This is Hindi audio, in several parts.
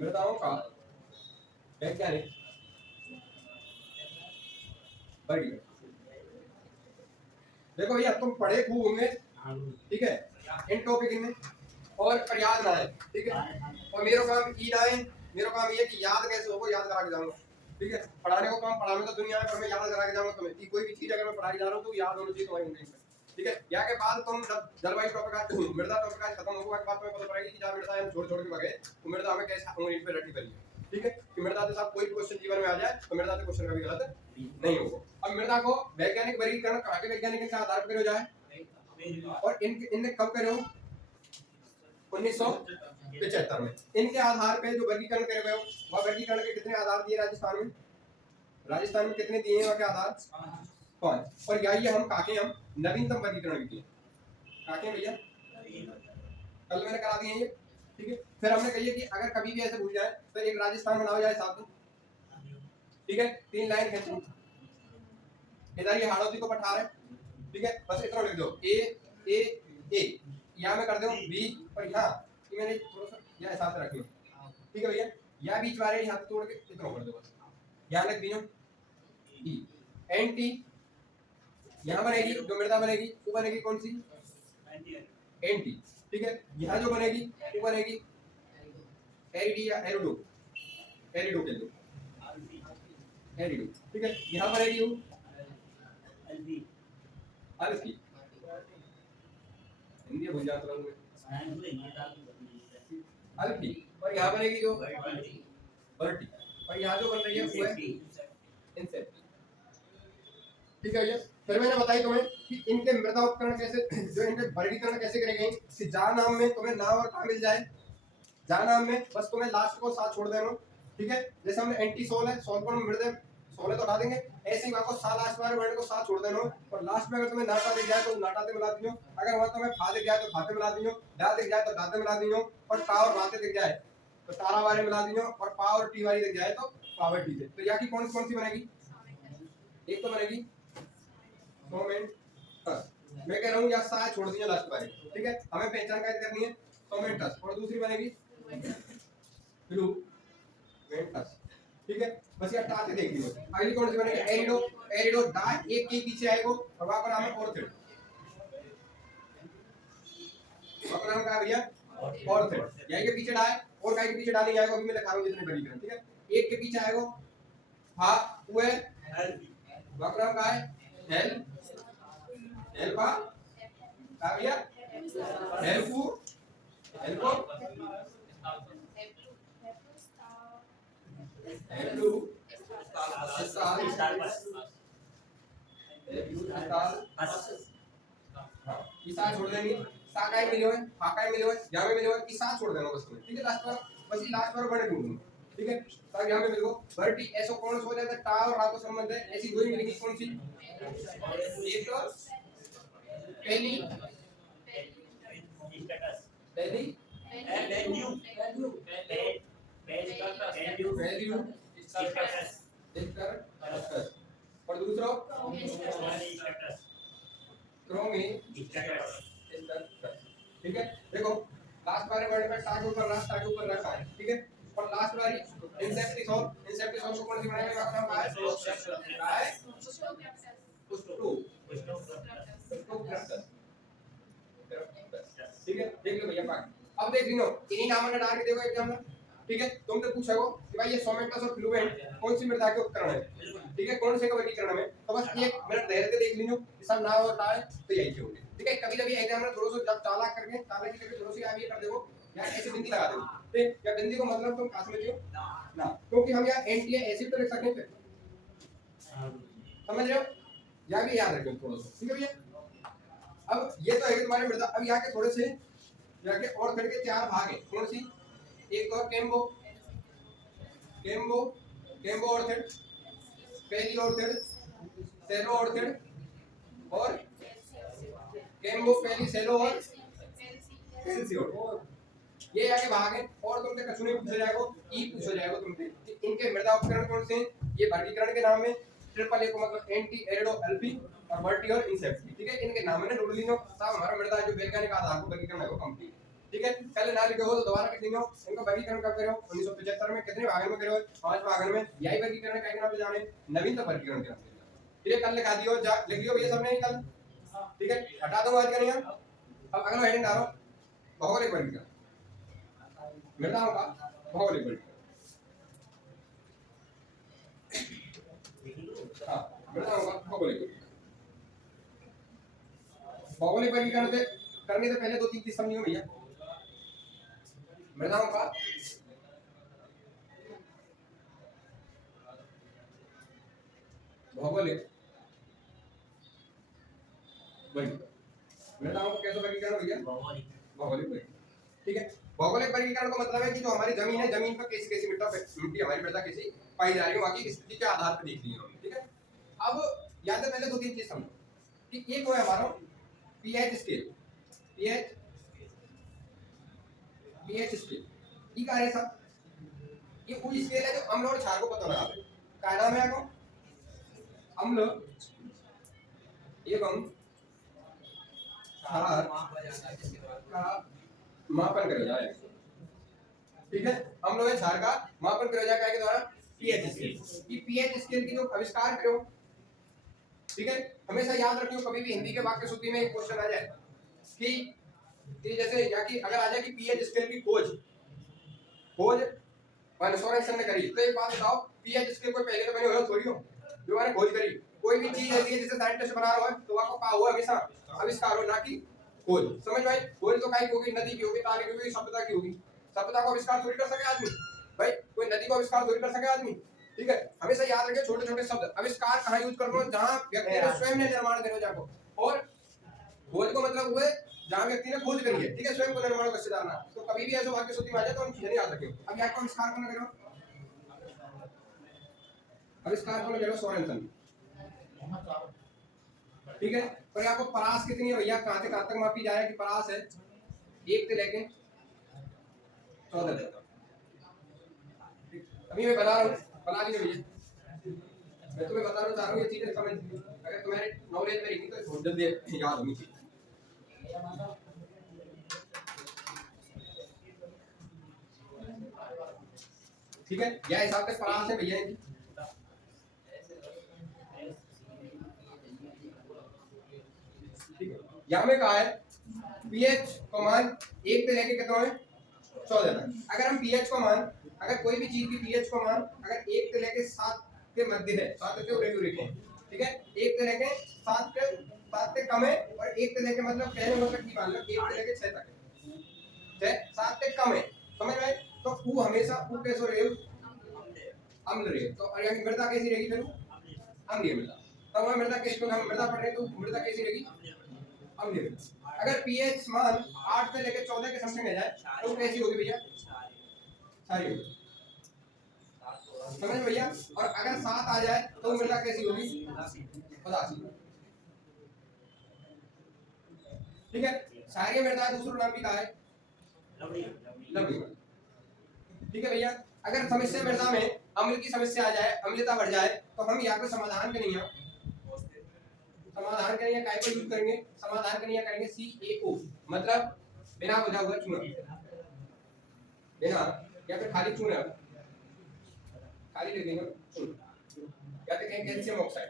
मृदाओं का वैज्ञानिक वर्गीकरण। देखो भैया तुम पढ़े खूब होंगे, ठीक है, इन टॉपिक इनमें और पर याद ना है, ठीक है। और मेरा काम ई ना है, मेरा काम ये कि याद कैसे होगा, याद करा के जाऊंगा, ठीक है। पढ़ाने को काम पढ़ाने तो दुनिया है, पर मैं याद करा के जाऊंगा तुम्हें कि कोई भी चीज अगर मैं पढ़ाई जा रहा हूँ तो याद होनी चाहिए तुम्हारी इंग्लिश में, ठीक है। या के बाद तुम जब जलवायु टॉपिक आज मृदा टॉपिक आज खत्म होगा के बाद तुम्हें पता पड़ेगी कि जहाँ मृदा हम छोड़ छोड़ के भगे तो मृदा हमें कैसे उंगली पे रटी करिए, ठीक है। कि मृदा के साथ कोई क्वेश्चन जीवन में आ जाए तो मृदा से क्वेश्चन कभी गलत नहीं होगा। अब मृदा को वैज्ञानिक वर्गीकरण कहाँ के वैज्ञानिक के आधार पर हो जाए और इनने कब करे हो 1975 में। इनके आधार पे जो वर्गीकरण करे हुए हो वह वर्गीकरण के कितने आधार दिए राजस्थान में, राजस्थान में कितने दिए हैं वह के आधार 5। और यही हम काके हम नवीनतम वर्गीकरण भी किए काके भैया कल मैंने करा दिए ये, ठीक है। फिर हमने कही कि अगर कभी भी ऐसे भूल जाए तो एक राजस्थान बनाओ जाए साथ में, ठीक है। 3 लाइन खींचो, इधर ये हाड़ौती को पठा रहे, ठीक है। बस इतना लिख दो ए यहाँ में कर दो बी और यहाँ मैंने थोड़ा सा यहाँ हिसाब से रखियो, ठीक है भैया। या बीच वाले यहाँ तोड़ के इतना कर दो, बस यहाँ लिख दियो ई एन टी। यहाँ बनेगी जो मृदा बनेगी वो बनेगी कौन सी एन टी, ठीक है। यहाँ जो बनेगी वो बनेगी एरिडी या एरिडो, एरिडो के दो एरिडो, ठीक है। यहाँ बनेगी वो अल्फी, हिंदी भूल जाता हूँ अल्फी। और यहाँ बनेगी जो बर्टी और यहाँ जो बन रही है वो है इंसेप्टी, ठीक है भैया। फिर मैंने बताई तुम्हें कि इनके मृदा उपकरण कैसे जो इनके वर्गीकरण कैसे करे गए कि जा नाम में तुम्हें नाम और का मिल जाए, जा नाम में बस तुम्हें लास्ट को साथ छोड़ देना, ठीक है। जैसे हमने एंटी सोल है, सोल को हम मृदा सोल तो हटा देंगे, ऐसे ही वहां को सा लास्ट वाले वर्ड को साथ छोड़ देना और लास्ट में अगर तुम्हें नाटा दिख जाए तो नाटाते मिला दियो, अगर वहां तुम्हें फा दिख जाए तो फाते मिला दियो, डा दिख जाए तो डाते मिला दियो और टा और वाते दिख जाए तो तारा वाले मिला दियो और पा और टी वाली दिख जाए तो पावर टी से। तो यहाँ की कौन सी बनेगी, एक तो बनेगी सोमेंट, मैं कह रहा हूँ या सा छोड़ दिया लास्ट वाली, ठीक है। हमें पहचान कैसे करनी है सोमेंटस और दूसरी बनेगी फ्लूमेंटस, ठीक है। बस यार टा से देख लियो। अगली कौन सी बनेगी एरिडो, एरिडो डा एक के पीछे आएगा और वहां पर नाम है ऑर्थिड, वहां पर नाम क्या है भैया ऑर्थिड। यही के पीछे डा है और काय के पीछे डा नहीं आएगा, अभी मैं लिखा रहा हूं जितने वर्गीकरण, ठीक है। एक के पीछे आएगा हा वो है वहां पर नाम क्या है हेल हेल्पा क्या भैया हेल्पू हेल्पो हेल्पू ईसा छोड़ देंगे, साकाई मिले हुए फाकाई मिले हुए यहाँ में मिले हुए ईसा छोड़ देना बस तुम्हें, ठीक है। लास्ट पर बस ये लास्ट पर बड़े ढूंढूंगा, ठीक है। तब यहाँ में मिल गो बर्टी ऐसो कौन हो जाता है टा और रा को संबंध है, ऐसी दो ही मिलेगी कौन सी एक तो पहली पहली वैल्यू और दूसरा क्रोमी, ठीक है। देखो लास्ट वाले वर्ड में टा के ऊपर रखा है, ठीक है। और लास्ट वाली इंसेप्टिसोल को कौन सी बनाएंगे आपका पाए ठीक है। देख लो भैया पानी अब देख लो इन्हीं नामों ने डाल के देखो एग्जाम में, ठीक है। तुमसे पूछा हो कि भाई ये सोमेंटस और फ्लूएंट कौन सी मृदा के उपकरण है, ठीक है, कौन से का वर्गीकरण में, तो बस 1 मिनट धैर्य से देख लीजिए कि सब नाम और टा है तो यही क्यों होंगे, ठीक है। कभी-कभी एग्जाम में थोड़ा सा जब चालाक करके चालाक की कभी थोड़ी सी आगे कर देवो या ऐसे बिंदी लगा देवो, ठीक है। या बिंदी को मतलब तुम कहां समझियो ना, क्योंकि हम यहां एंटी एसिड तो लिख सकते हैं, समझ रहे हो, या भी याद रखियो थोड़ा सा, ठीक है भैया। अब ये तो है तुम्हारे मृदा। अब यहाँ के थोड़े से यहाँ के और फिर के 4 भाग हैं, कौन सी, एक तो केम्बो केम्बो केम्बो ऑर्थिड, पहली ऑर्थिड, सेलो ऑर्थिड और केम्बो पहली सेलो और पेंसी ऑर्थिड, ये यहाँ के भाग हैं। और तुमसे कछु नहीं पूछा जाएगा, ई पूछा जाएगा तुमसे कि इनके मृदा उपकरण कौन से हैं, ये वर्गीकरण के नाम है। ट्रिपल ए को मतलब एंटी एरिडो एल्फी और बर्टी और इंसेप्टी, ठीक है। इनके नाम है ना रोडलिनो साहब, हमारा मृदा जो वैज्ञानिक आधार को वर्गीकरण है वो कंप्लीट। ठीक है, कल ना लिखे हो तो दोबारा लिख लेंगे। इनका वर्गीकरण कब करे हो? 1975 में। कितने भागों में करे हो? 5 भागों में। यही वर्गीकरण का नाम पे जाने नवीनतम वर्गीकरण के नाम से। ठीक है, कल लिखा दियो, जा लिख लियो भैया सबने कल। ठीक है, हटा दूंगा आज का नहीं। अब अगला हेडिंग डालो, भौगोलिक वर्गीकरण। मृदाओं का भौगोलिक वर्गीकरण। हाँ, मृदाओं का भौगोलिक वर्गीकरण। भौगोलिक वर्गीकरण से करने से पहले 2-3 चीज समझियो भैया। मृदाओं का भौगोलिक वर्गीकरण। मृदाओं को कैसे वर्गीकरण भैया? भौगोलिक वर्गीकरण। ठीक है, भौगोलिक वर्गीकरण का मतलब है कि जो हमारी जमीन है, जमीन पर कैसी कैसी मिट्टी हमारी मृदा कैसी पाई जा रही है, वहां की स्थिति के आधार पर देख रही है। ठीक है, अब या तो पहले 2-3 चीज समझो कि एक है हमारा पीएच स्केल। पीएच स्केल ये क्या है सब? ये वो स्केल है जो अम्ल और क्षार को पता लगा दे। क्या नाम है आपको? अम्ल एवं क्षार का मापन करा जाए। ठीक है, अम्ल और क्षार का मापन करा जाए क्या के द्वारा? PH scale. ये पीएच स्केल की जो आविष्कार करो, ठीक है, हमेशा याद रखियो। कभी भी हिंदी के वाक्य सूची में एक क्वेश्चन आ जाए कि जैसे या कि अगर आ जाए कि पीएच स्केल की खोज सोरेनसन ने करी, तो एक बात बताओ, पीएच स्केल कोई पहले तो बने हुए थोड़ी हो जो मैंने खोज करी। कोई भी चीज ऐसी है जिसे साइंटिस्ट बना रहा है तो आपको कहा हुआ हमेशा आविष्कार हो, ना कि खोज। समझ भाई? खोज तो काई होगी, नदी की होगी, तारे की होगी, सभ्यता की होगी। सभ्यता को आविष्कार थोड़ी कर सके आदमी भाई, कोई नदी को आविष्कार थोड़ी कर सके आदमी। ठीक है, हमेशा याद रखिए छोटे छोटे शब्द। आविष्कार कहाँ यूज कर रहे हो? जहाँ व्यक्ति ने स्वयं ने निर्माण करो जाको। और खोज को मतलब हुए जहाँ व्यक्ति ने खोज करी है। ठीक है, स्वयं को निर्माण का सिद्धांत। तो कभी भी ऐसा वाक्य सूची में आ जाए तो हम चीजें याद रखें। अब यहाँ को आविष्कार कौन करो? आविष्कार कौन करो? सोरेनसन। ठीक है, पर आपको परास कितनी है भैया? कहाँ से कहाँ तक मापी जा रहा है कि परास है 1 से लेके 14 तक। अभी मैं बता रहा हूँ, बता लीजिए भैया। मैं तुम्हें बताना चाह रहा हूँ ये चीजें समझ, अगर तुम्हारे नॉलेज में रहेगी तो जल्दी याद होनी चाहिए। ठीक है, यह हिसाब से परास है भैया। यहाँ में कहा है पीएच का मान 1 से लेके कितना है? 14 तक। अगर हम पीएच का मान, अगर कोई भी चीज की पीएच का मान अगर 1 से लेके 7 के मध्य है, 7 से ऊपर लिखें। ठीक है, 1 से लेके 7 से कम है, और 1 से लेके मतलब कहने मतलब की मान लो 1 से लेके 6 तक है। 7 से कम है, समझ में? तो वो हमेशा वो कैसे रहेगा? अम्ल रहेगा। तो और यानी मृदा कैसी रहेगी फिर? अम्लीय मृदा। तब वह मृदा कैसी, हम मृदा पढ़ रहे हैं तो मृदा कैसी रहेगी? अम्लीय मृदा। अगर पीएच मान 8 से लेकर 14 के समथिंग आ जाए तो कैसी होगी भैया? क्षारीय होगी। समझ भैया? और अगर 7 आ जाए तो मृदा कैसी होगी? उदासीन। ठीक है, क्षारीय मृदा दूसरा नाम भी कहा है लवणीय। ठीक है भैया, अगर समस्या मृदा में अम्ल की समस्या आ जाए, अम्लता बढ़ जाए, तो हम यहाँ पे समाधान करेंगे। समाधान करेंगे काय को यूज करेंगे? समाधान करेंगे CaO, मतलब बिना बुझा हुआ चूना। बिना या फिर खाली चूना, खाली लिखेंगे चूना, या फिर कहें कैल्शियम ऑक्साइड।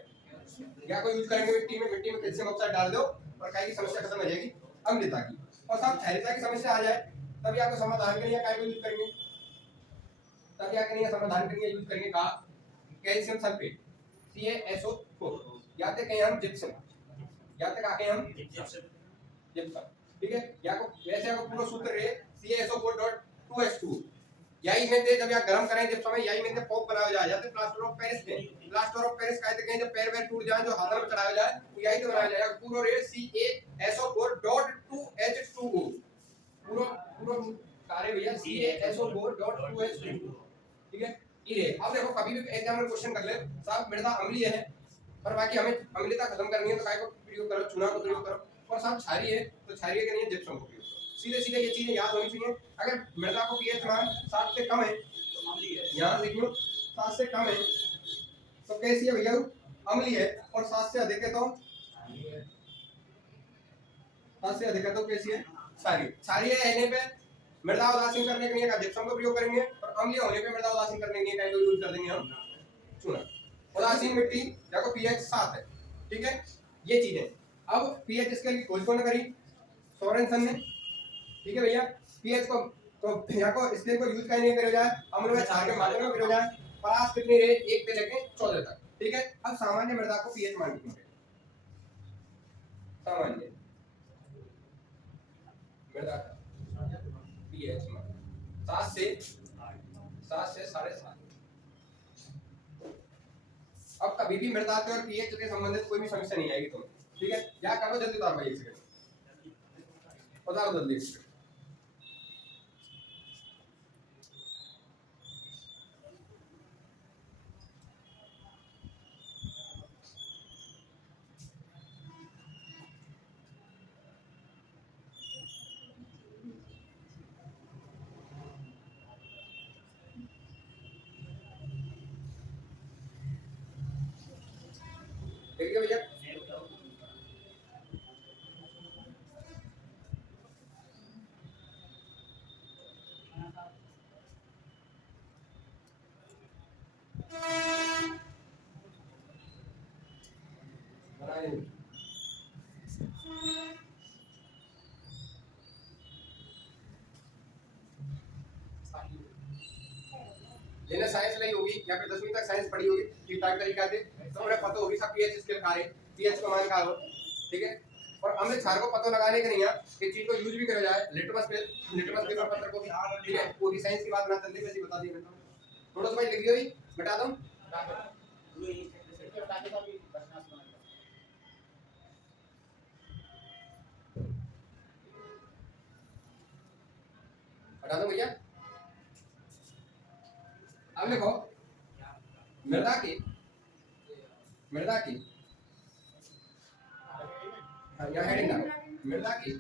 या कोई यूज करेंगे मिट्टी में कैल्शियम ऑक्साइड डाल दो और काय की समस्या खत्म हो जाएगी, अम्लता की। और साहब क्षारीयता की समस्या आ जाए तब या तो समाधान करेंगे काय को यूज करेंगे? तब क्या करेंगे? समाधान करेंगे यूज करेंगे का कैल्शियम सल्फेट CaSO4, या तो कहें हम जिप्सम, या तक आगे हम जिप्सम। ठीक है, या को वैसे को पूरा सूत्र रहे CaSO4.2H2। यही में से जब या गरम करें जिप्सम में, यही में से पॉप बनाया जाए, या तो प्लास्टर ऑफ पेरिस में। प्लास्टर ऑफ पेरिस कहते हैं जब पैर टूट जाए, जो हाथ में चढ़ाया जाए, तो यही तो बनाया जाएगा। पूरा रहे CaSO4.2H2O। पूरा कार्य भैया CaSO4.2H2O। ठीक है, ये अब देखो कभी भी एग्जाम में क्वेश्चन कर ले साहब मृदा अम्लीय है पर बाकी हमें अम्लता खत्म करनी है तो काय को प्रयोग करो? चूना को प्रयोग करो। और साहब क्षारीय है तो क्षारीय के लिए जिप्सम को प्रयोग करो। सीधे सीधे ये चीजें याद होनी चाहिए। अगर मृदा को पीएच मान 7 से कम है, यहाँ देखियो 7 से कम है तो कैसी है भैया? अम्लीय है। और 7 से अधिक है तो 7 से अधिक है तो कैसी है? क्षारीय रहने पे मृदा उदासीन करने के लिए जिप्सम का प्रयोग करेंगे और अम्लीय होने पे मृदा उदासीन करने के लिए यूज कर देंगे हम चूना। उदासीन मिट्टी देखो पीएच 7 है, ठीक है, ये चीजें। अब पीएच इसके लिए खोज कौन करी? सोरेनसन ने, ठीक है भैया। पीएच को तो यहाँ को स्केल को यूज करने के जाए अम्ल में क्षार के मात्रा में गिर जाए परास कितनी रहे 1 से लेके 14 तक, ठीक है। अब सामान्य मृदा को पीएच मान कितनी है? सामान्य मृदा पीएच मान 7 से 7.5। अब कभी भी मृदा और पीएच के संबंधित कोई भी समस्या नहीं आएगी तुम्हें, ठीक है। क्या करो जल्दी उतार भाई, 1 सेकंड उतारो जल्दी 1 सेकंड। देखिए भैया जिन्हें साइंस ली होगी या फिर 10वीं तक साइंस पढ़ी होगी ठीक ठाक तरीका से तो उन्हें पता होगी सब पीएच स्केल का है, पीएच का मान का हो, ठीक है। और अम्ल क्षार को पता लगाने के लिए इस चीज को यूज भी करा जाए लिटमस पेपर पत्र को भी, ठीक है। पूरी साइंस की बात ना जल्दी वैसे बता दी मैं थोड़ा सा भाई लिख दियो ही बता दूं बता दूं भैया। अब देखो मृदा की या हेडिंग डालो मृदा के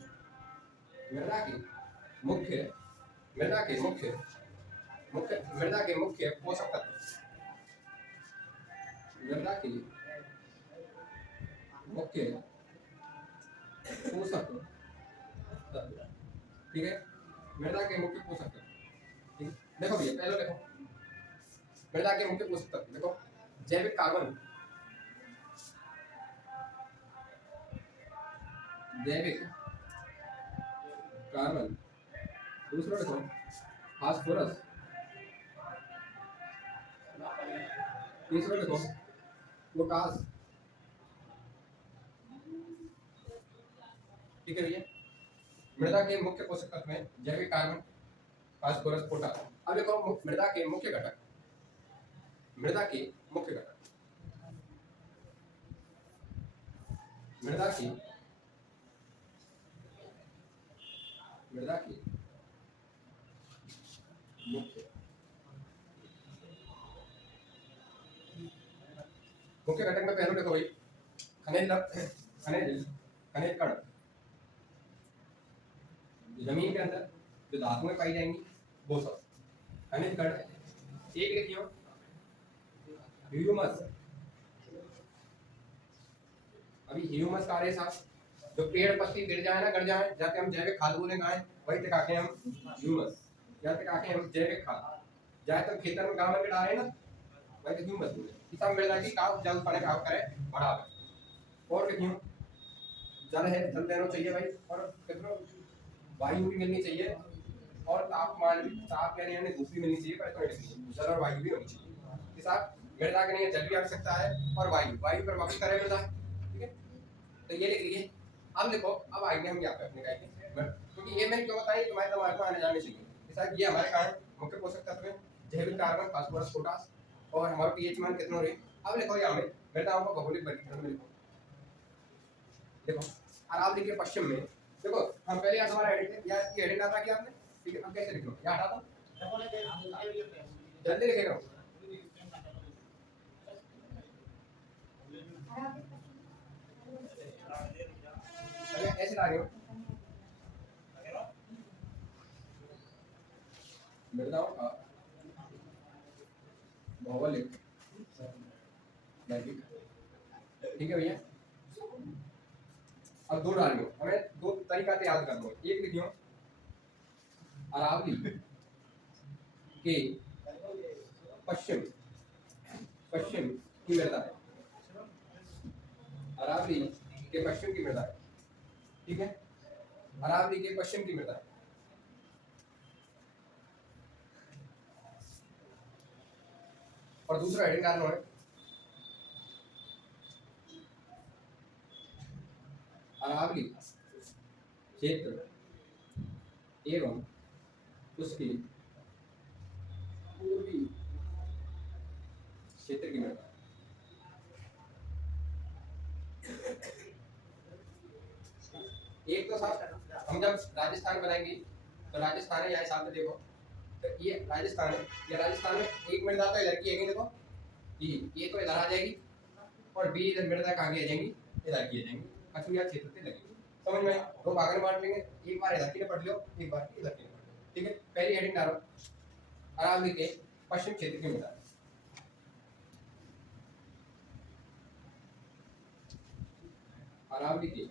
मुख्य पोषक तत्व, मृदा के मुख्य पोषक तत्व, ठीक है। मृदा के मुख्य पोषक तत्व, ठीक है। देखो भैया पहले देखो मृदा के मुख्य पोषक तत्व देखो जैविक कार्बन, दूसरा देखो फास्फोरस, तीसरा देखो पोटास, ठीक है भैया। मृदा के मुख्य पोषक तत्व में जैविक कार्बन, फास्फोरस, पोटास। अब देखो मृदा के मुख्य घटक, मृदा के मुख्य घटक मुख्य घटक में पहले देखो भाई खनिज कण, जमीन के अंदर जो धातुएं पाई जाएंगी वो सब खनिज कण। एक लिखियो ह्यूमस, अभी ह्यूमस का रहे साहब जो पेड़ पत्ती गिर जाए ना, गड़ जाए, जाके हम जैविक खाद बोले गाय वही तक आके हम ह्यूमस, या तक आके हम जैविक खाद जाए तक खेतर में गाँव में डाले ना वही तक ह्यूमस बोले। किसान मृदा की काम जल पाने का करे बढ़ावे। और क्यों जल है, जल देना चाहिए भाई, और कितना वायु भी मिलनी चाहिए और तापमान भी, ताप यानी हमें धूप भी मिलनी चाहिए, पर जल और वायु भी होनी चाहिए। किसान मृदा के लिए जल भी आवश्यकता है और वायु प्रभावित करे मृदा, ठीक है। तो ये लिख लीजिए। अब देखो अब आएंगे हम यहाँ पे अपने का, क्योंकि ये मैंने क्यों बताया तुम्हारे दिमाग में आने जाने चाहिए। किसान ये हमारे कहाँ है मुख्य पोषक तत्व है जैविक कार्बन, फास्फोरस, पोटास, और हमारा पीएच मान कितना रहे। अब देखो यहाँ में मृदाओं का भौगोलिक वर्गीकरण में देखो और आप देखिए पश्चिम में देखो हम पहले यहाँ हमारा हेडिंग आता कि आपने, ठीक है। अब कैसे लिख लो यहाँ हटा दो जल्दी लिखेगा ऐसे ला रहे हो मृदाओं का भौगोलिक, ठीक है भैया। अब दो डालियो, हमें दो तरीका से याद कर लो। एक लिखियो अरावली के पश्चिम पश्चिम की मृदा है, अरावली के पश्चिम की मृदा है, ठीक है, अरावली के पश्चिम की मृदा है। और दूसरा हेडिंग डालना है अरावली क्षेत्र एवं उसके पूर्वी क्षेत्र की मृदा। एक तो साहब हम जब राजस्थान बनाएंगे तो राजस्थान है, यहाँ हिसाब से देखो, तो ये राजस्थान है, ये राजस्थान में एक मृदा तो इधर की है, देखो ये तो इधर आ जाएगी और बी इधर मृदा कहाँ की आ जाएंगी, इधर की आ जाएंगी, कछुआ क्षेत्र से लगेगी। समझ में? दो भाग में बांट लेंगे, एक बार इधर की पढ़ लो, एक बार इधर की पढ़ लो, ठीक है। पहली हेडिंग डालो अरावली के पश्चिम क्षेत्र की मृदा, अरावली के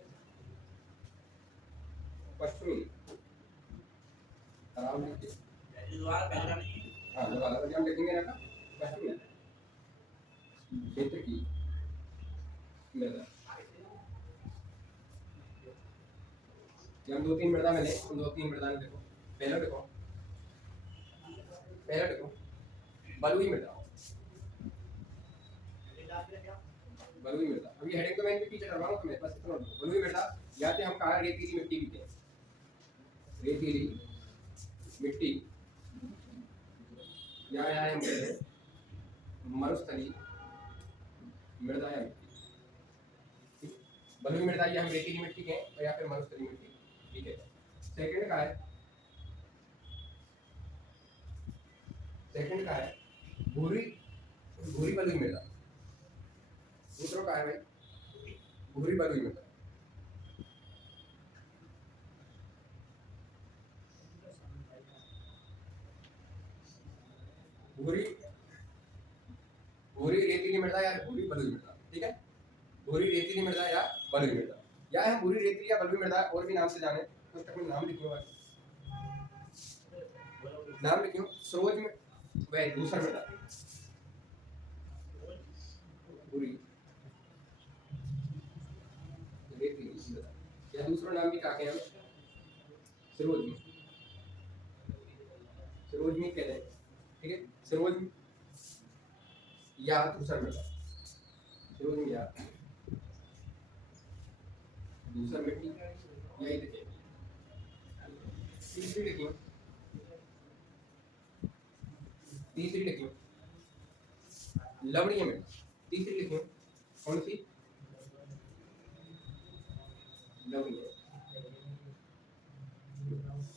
पश्चिमी, अरावली के हाँ दोबारा हम लिखेंगे ना पश्चिमी क्षेत्र की मृदा। हम दो तीन मृदा में ले, दो तीन मृदा में देखो, पहला देखो बलुई मृदा, बलुई मृदा। अभी हेडिंग तो मैं इनके पीछे करवाऊंगा तुम्हें, बस इतना बलुई मृदा या तो हम कहा रेतीली मिट्टी भी थे, रेतीली मिट्टी या हम कहते हैं मरुस्थली मृदा या मिट्टी। बलुई मृदा या हम रेतीली मिट्टी के और या फिर मरुस्थली मिट्टी, ठीक है। सेकंड का है, सेकंड का है भूरी भूरी बलुई मृदा। दूसरा का है भाई भूरी बलुई मृदा। भूरी भूरी रेतीली मृदा या भूरी बलुई मृदा, ठीक है, भूरी रेतीली मृदा या बलुई मृदा, या हम भूरी रेतीली या बलुई मृदा और भी नाम से जाने, कुछ तक नाम लिखियो, नाम लिखियो सरोज में वह दूसरा मृदा, भूरी रेतीली मृदा, या दूसरा नाम भी कहते हैं सरोज, सरोज में कहते हैं, ठीक है, सरोज या दूसरा मृदा, सरोज या दूसरा मिट्टी, यही देखिए। तीसरी लिखियो, तीसरी लिखियो लवणीय मृदा, तीसरी लिखियो कौन सी, लवणीय।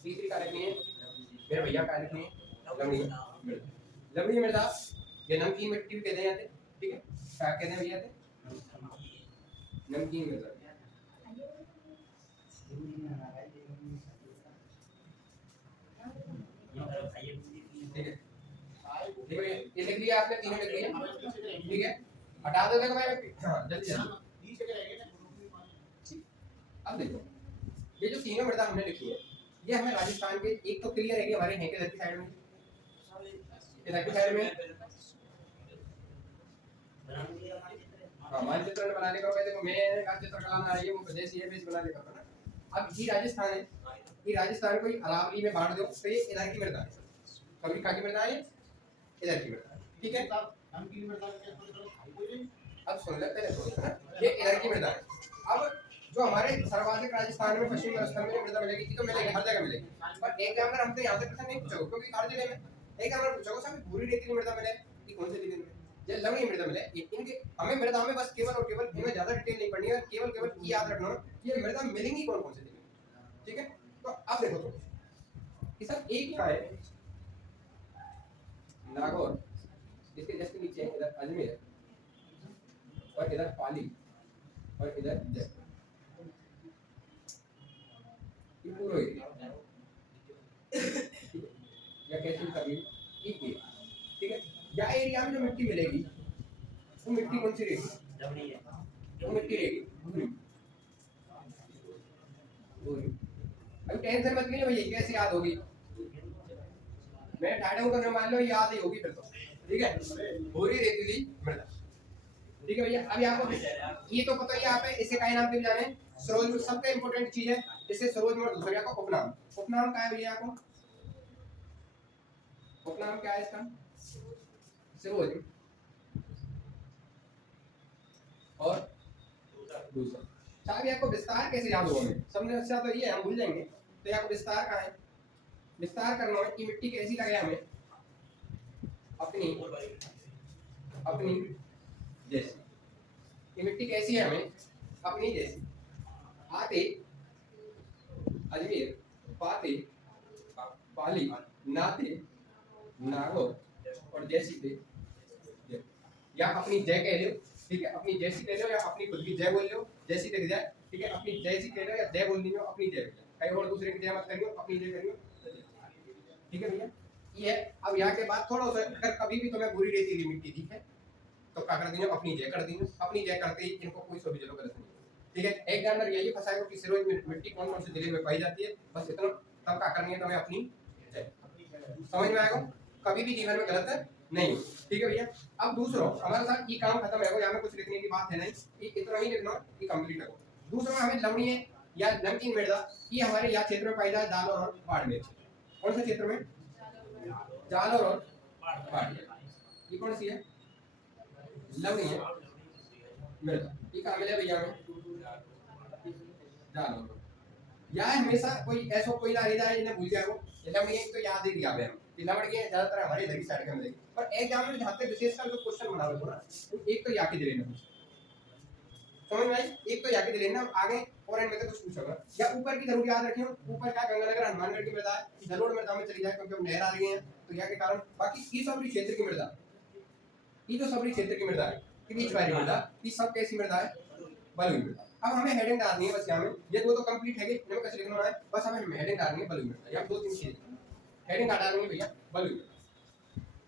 तीसरी का लिखनी है मेरे भैया का लिखनी है लवणीय मृदा। लवणीय मृदा ये नमकीन मिट्टी भी कहते हैं, ठीक है, क्या कहते हैं भैया, नमकीन मृदा, ठीक है। देखो ये लिख लिया आपने, तीनों लिख लिया, ठीक है, हटा दो देखो भाई, हाँ जल्दी जल्दी। अब देखो ये जो तीनों मृदा हमने लिखी है, ये हमें राजस्थान के एक तो क्लियर है कि हमारे हैं इधर की साइड में, इधर की साइड में हाँ मानचित्र बनाने का देखो मैं का चित्रकला में आई है, वो प्रदेश ये बेस बना देगा ना। अब ये राजस्थान है, ये राजस्थान को अरावली में बांट दो तो ये इधर की मृदा है, कभी का की मृदा है, इधर की मृदा, ठीक है। अब सुन लेते हैं थोड़ा ना, ये इधर की मृदा है। अब जो हमारे सर्वाधिक राजस्थान में पश्चिम राजस्थान में मृदा मिलेगी तो मिलेगी, हर जगह मिलेगी, पर एक एग्जाम हम तो यहाँ से प्रश्न नहीं पूछोगे क्योंकि हर जिले में एक एग्जाम पूछोगे सब भूरी रेतीली मृदा मिले कि कौन से जिले में ये लवणीय मृदा मिले, इनके हमें मृदा में बस केवल और केवल इनमें ज्यादा डिटेल नहीं पढ़नी है, केवल केवल ये याद रखना ये मृदा मिलेंगी कौन कौन से जिले में, ठीक है। तो अब देखो तो कि सर एक क्या है नागौर, इसके जस्ट नीचे इधर अजमेर और इधर पाली और इधर जयपुर, ये पूरा एरिया या कैसे कभी एक एरिया, ठीक है। या एरिया में जो मिट्टी मिलेगी वो मिट्टी कौन सी रहेगी, वो मिट्टी रहेगी भूरी। अभी टेंशन मत लीजिए भैया, कैसे याद होगी, मैं ठाड़ा हूँ तो मान लो याद ही होगी फिर तो, ठीक है। भूरी रेतीली मृदा, ठीक है भैया। अभी आपको ये तो पता ही आप है, इसे का नाम भी जाने, सरोज सबसे इंपॉर्टेंट चीज है, इससे सरोज में दूसरे का उपनाम, उपनाम क्या है भैया आपको, उपनाम क्या है इसका, सरोज और दूसरा। साहब आपको विस्तार कैसे याद होगा, हमें समझने तो ये हम भूल जाएंगे, तो यहाँ विस्तार कहाँ है, विस्तार करना है कि मिट्टी कैसी लगे हमें, अपनी अपनी जैसी, ये मिट्टी कैसी है हमें अपनी जैसी। आते अजमेर, पाते पाली, नाते नागो और जैसी थे जय। या अपनी जय कह लो, ठीक है, अपनी जैसी कह लो या अपनी खुद की जय बोल लो, जैसी तक जाए, ठीक है, अपनी जैसी कह लो या जय बोल लो, अपनी जय कहीं और दूसरे की जय मत करियो, अपनी जय करियो, ठीक है भैया। ये अब यहाँ के बाद थोड़ा सा अगर कभी भी तुम्हें बुरी रेतीली मिट्टी दिखे तो क्या कर दीजिए, अपनी जय कर दीजिए, अपनी जय करते ही इनको कोई सभी चलो गलत नहीं, ठीक है। एक जानवर यही फंसाएगा कि सिरोज मिट्टी कौन कौन से जिले में पाई जाती है, बस इतना, तब क्या करनी है तुम्हें अपनी जय, समझ में आएगा, कभी भी जीवन में गलत नहीं, ठीक है भैया। अब दूसरा हमारे साथ ये काम खत्म है, यहाँ में कुछ लिखने की बात है नहीं, ये इतना ही लिखना, ये कंप्लीट करो। दूसरा हमें लवणीय या नमकीन मृदा, ये हमारे यहाँ क्षेत्र में पाई जाए जालौर और बाड़मेर, कौन से क्षेत्र में, जालौर और बाड़मेर, ये कौन सी है, लवणीय मृदा, ये कहाँ मिले भैया हमें, जालौर। या हमेशा कोई ऐसा कोई ना रह जाए जिन्हें भूल जाए, वो लवणीय तो याद ही दिया हमें, लवणीय ज्यादातर हमारे इधर की साइड में मिलेगी, पर एग्जाम में जहाँ पे विशेषकर जो क्वेश्चन बना लो ना, एक तो याद ही लेना, समझ में आई, एक तो याद ही लेना, आगे और इनमें से कुछ पूछोगा। या ऊपर की जरूर याद रखियो, ऊपर क्या गंगानगर हनुमानगढ़ की मृदा है, जरूर मृदा में चली जाए क्योंकि हम नहर आ रही है तो यहाँ के कारण। बाकी ये सबरी क्षेत्र की मृदा, ये जो सबरी क्षेत्र की मृदा है कि बीच वाली मृदा, ये सब कैसी मृदा है, बलुई मृदा। अब हमें हेडिंग डालनी है बस, यहाँ में ये दो तो कंप्लीट है, इनमें कैसे लिखना है, बस हमें हेडिंग डालनी है बलुई मृदा, या दो तीन चीजें हेडिंग डालनी है भैया बलुई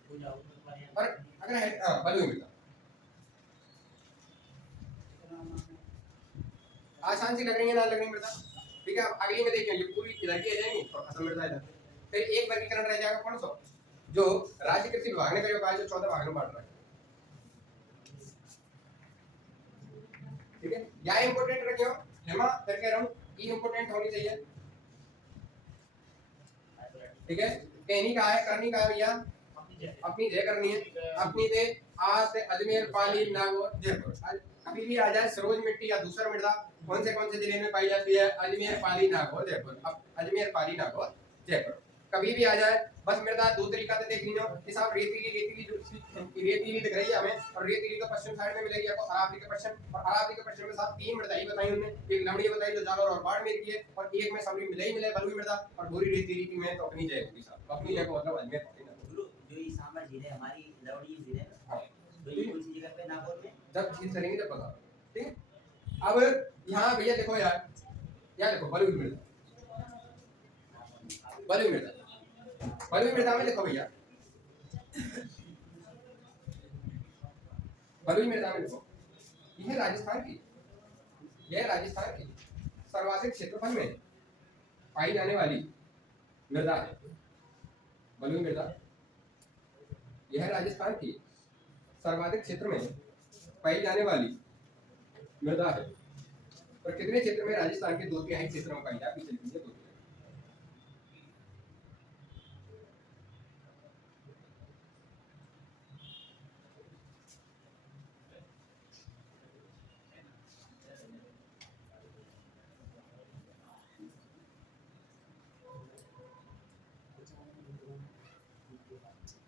मृदा, और अगर बलुई मृदा आसान सी लग रही है ना, लग रही मृदा, ठीक है। अब अगली में देखिए, ये पूरी इधर की आ जाएंगी और खत्म मृदा इधर, फिर एक वर्गीकरण रह जाएगा कौन सा, जो राज्य कृषि विभाग ने करियो जो 14 भाग में बांट रहा है, ठीक है। या इंपोर्टेंट रखियो, हेमा फिर कह रहा हूं ई इंपोर्टेंट होनी चाहिए, ठीक है। कहनी का है, करनी का है भैया, अपनी जय करनी है, अपनी दे आज से अजमेर, पाली, नागौर, जयपुर। अभी भी आ जाए सरोज मिट्टी या दूसरा मृदा कौन से जिले में पाई जाती है, अजमेर, पाली, नागौर, जयपुर। अब अजमेर, पाली, नागौर, जयपुर कभी भी आ जाए, बस मृदा दो तरीका से देख लीजिए कि साहब रेतीली रेतीली दिख रही है हमें, और रेतीली तो पश्चिम साइड में मिलेगी आपको, अरावली के पश्चिम, और अरावली के पश्चिम में साहब तीन मृदा ही बताई उन्होंने, एक लवणीय बताई जो जालौर और बाड़मेर की है, और एक में सबरी मिले ही मिले बलुई मृदा, और भूरी रेतीली की में तो अपनी जय होगी साहब, अपनी जय को मतलब अजमेर, जो ये सांभर झील है हमारी लवड़ी झील है, तो ये कौन सी जगह पे नागौर में, जब झील चलेंगे जब पता, ठीक है। अब यहाँ भैया देखो यार, यहाँ देखो बलुई मृदा, बलुई मृदा, बलुई मृदा में देखो भैया, बलुई मृदा में देखो, यह राजस्थान की, यह राजस्थान की सर्वाधिक क्षेत्रफल में पाई जाने वाली मृदा है, बलुई मृदा, यह राजस्थान की सर्वाधिक क्षेत्र में पाई जाने वाली मृदा है, और कितने क्षेत्र में, राजस्थान के 2/3 क्षेत्र में पाई जाती है, पीछे लिखिए 2/3।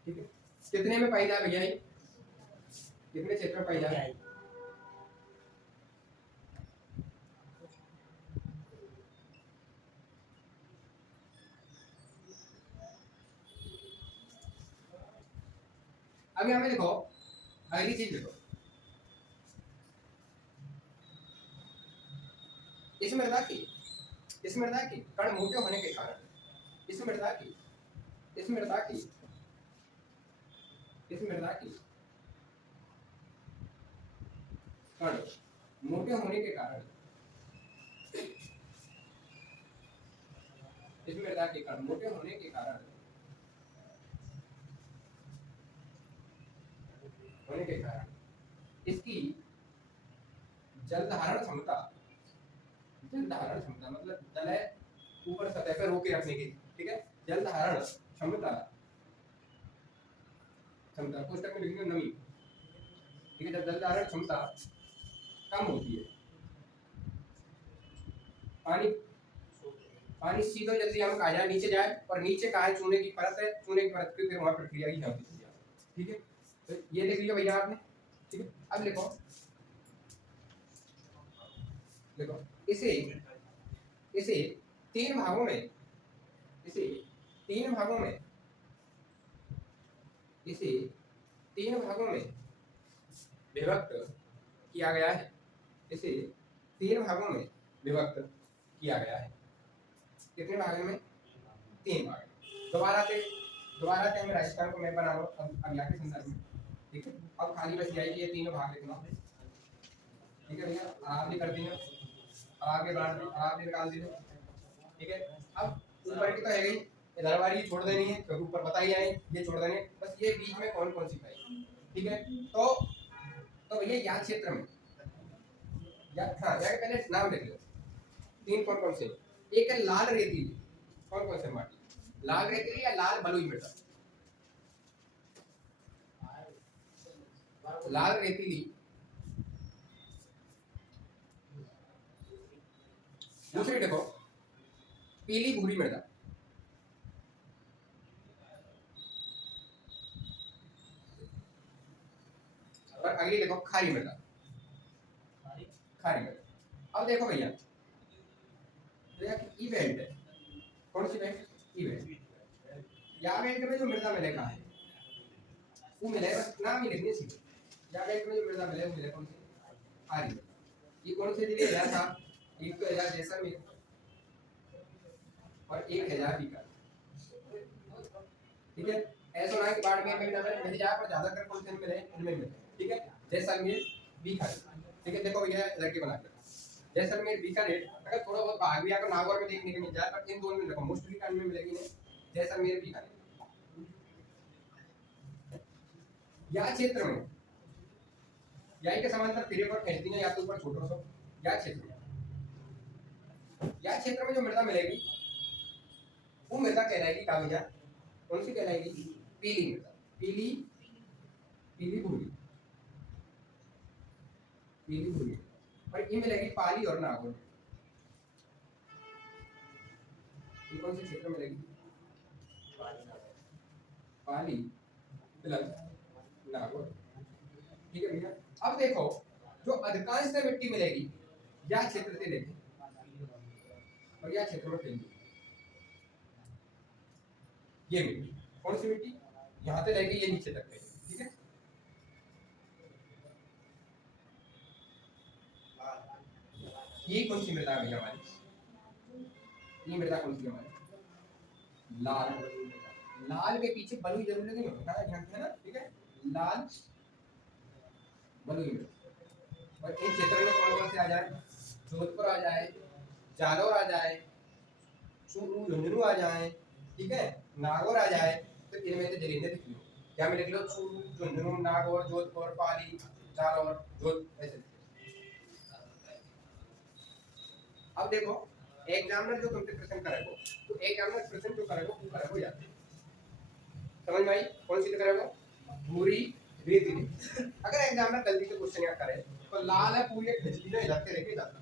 ठीक है, कितने में पाई जाए भैया, कितने क्षेत्र में पाई जाए, अभी हमें देखो अगली चीज देखो, इस मृदा की कण मोटे होने के कारण, इस मृदा की कण मोटे होने के कारण इस मृदा के कण मोटे होने के कारण इसकी जल धारण क्षमता मतलब जल है ऊपर सतह पर रोके रखने की, ठीक है, जल धारण क्षमता पुस्तक में लिखेंगे नमी, ठीक है। जब जल धारण क्षमता कम होती है, पानी सीधो जल्दी हम कहा जाए नीचे जाए, और नीचे कहा है चूने की परत है, चूने की परत की फिर वहां प्रक्रिया की जाती है, ठीक है। तो ये देख लिया भैया आपने, ठीक है। अब देखो इसे तीन भागों में विभक्त किया गया है। इसे तीन भागों में विभक्त किया गया है। कितने भागों में? तीन भाग। दोबारा से हम राजस्थान को मैप बना लो अब यहाँ के संदर्भ में, ठीक है। अब खाली बस यही ये तीनों भाग लिखना, ठीक है भैया। आप भी कर दिए, आगे आप भी निकाल दीजिए, ठीक है। अब ऊपर की तो है गई, इधर वाली छोड़ देनी है क्योंकि ऊपर बताई जाए, ये छोड़ देनी है, बस ये बीच में कौन कौन सी पाई, ठीक है। तो भैया यहाँ क्षेत्र में हाँ यहाँ पहले नाम लिख लो, तीन कौन कौन से। एक है लाल रेतीली, कौन कौन से माटी, लाल रेतीली या लाल बलुई मृदा। लाल रेतीली, दूसरी देखो पीली भूरी मृदा, और अगली देखो खारी मृदा। अब देखो भैया ई बेल्ट है, कौन सी बेल्ट? ई बेल्ट। या बेल्ट में जो मृदा मिलेगा है वो मिलेगा, बस नाम ही लिखने सीधे। या बेल्ट में जो मृदा मिलेगा वो मिलेगा कौन सी? खारी मृदा। ये कौन से जिले है था? एक तो है जैसलमेर और एक है बीकानेर, ठीक है। ऐसा ना कि बाड़मेर में मिल जाए, पर ज्यादातर कौन से मिले? इनमें मिले, ठीक है। जैसलमेर बीकानेर, ठीक है। देखो भैया लड़के बना के जैसलमेर बीकानेर, अगर थोड़ा बहुत भाग भी अगर नागौर में देखने को मिल जाए, पर इन दोनों में देखो मोस्टली कान में मिलेगी नहीं, जैसलमेर बीकानेर। या क्षेत्र में यही के समांतर फिरे पर खींच देना, या तो ऊपर छोटा सा। या क्षेत्र में जो मृदा मिलेगी वो मृदा कहलाएगी क्या भैया? कौन सी कहलाएगी? पीली मृदा, पीली भूरी, और ये मिलेगी पाली और नागौर में। ये कौन से क्षेत्र में मिलेगी? पाली प्लस नागौर, ठीक है भैया। अब देखो जो अधिकांश से मिट्टी मिलेगी या क्षेत्र से लेके और या क्षेत्र में फैली, ये मिट्टी कौन सी मिट्टी? यहाँ से लेके ये नीचे तक है, ठीक है। ये कौन सी मृदा है हमारी? ये मृदा कौन सी हमारी? लाल के पीछे बलुई जरूर नहीं होता है, ध्यान है ना, ठीक है। लाल बलुई मृदा, और इन क्षेत्र में कौन कौन से आ जाए? जोधपुर आ जाए, जालौर आ जाए, चूरू झुंझुनू आ जाए, ठीक है, नागौर आ जाए। तो इनमें से जिले लिख लो, क्या में लिख लो? चूरू झुंझुनू नागौर जोधपुर पाली जालौर ऐसे। अब देखो एग्जामिनर जो तुमसे प्रश्न करेगा, तो एग्जामिनर प्रश्न जो करेगा वो करेगा याद, समझ में आई? कौन सी करेगा? भूरी रेतीली। अगर एग्जामिनर गलती से क्वेश्चन याद करे तो लाल है पूरी खिचड़ी ना इधर से लेके जाता,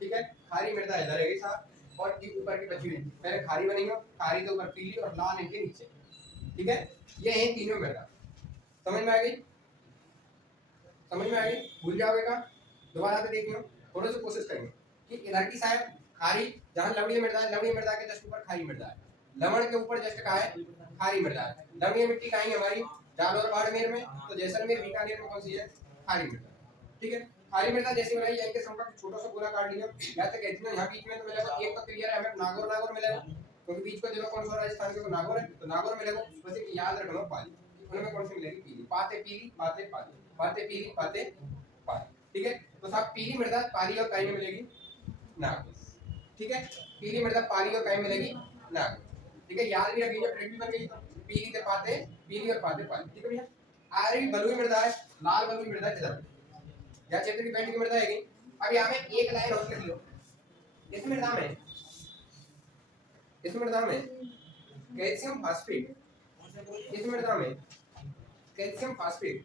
ठीक है। खारी मृदा इधर रहेगी साहब, और ये ऊपर की बची हुई पहले खारी बनेगी, खारी के ऊपर पीली और लाल इनके नीचे, ठीक है। ये है तीनों मृदा, समझ में आ गई? भूल जाओगे का? दोबारा से देखियो, थोड़ा सा कोशिश करेंगे कि इधर की साइड खारी, जहाँ लवणीय मृदा है, लवणीय मृदा के जस्ट ऊपर खारी मृदा है, लवण के ऊपर जस्ट कहाँ है? खारी मृदा है। लवणीय मिट्टी कहाँ है हमारी? जालौर बाड़मेर में, तो जैसलमेर बीकानेर में कौन सी है? खारी मृदा, ठीक है। खारी मृदा जैसे बनाई जाएंगे समकक्ष छोटा सा पूरा काट लिया, या तो कहते हैं यहाँ बीच में तो मिलेगा, एक तो क्लियर है हमें नागौर मिलेगा, क्योंकि बीच का जिला कौन सा राजस्थान के? तो नागौर है, तो नागौर मिलेगा। बस एक याद रखना पाली, उनमें कौन सी मिलेगी? पीली। पाते पीली पाते पाली, पाते पीली पाते पाली, ठीक है। तो साहब पीली मृदा पाली और काई में मिलेगी? नागौर, ठीक है। पीली मृदा पाली और काई में मिलेगी? ना। ठीक है, याद भी रखिए जब ट्रिक भी बन गई तो पीली के पाते पीली और पाते पाली। ठीक है भैया, आयरन बलुई मृदा है, लाल बलुई मृदा है इधर या क्षेत्र की बैंड की मृदा है। अब यहाँ में एक लाइन और लिख लो, इस मृदा में कैल्शियम फास्फेट, इस मृदा में calcium phosphate,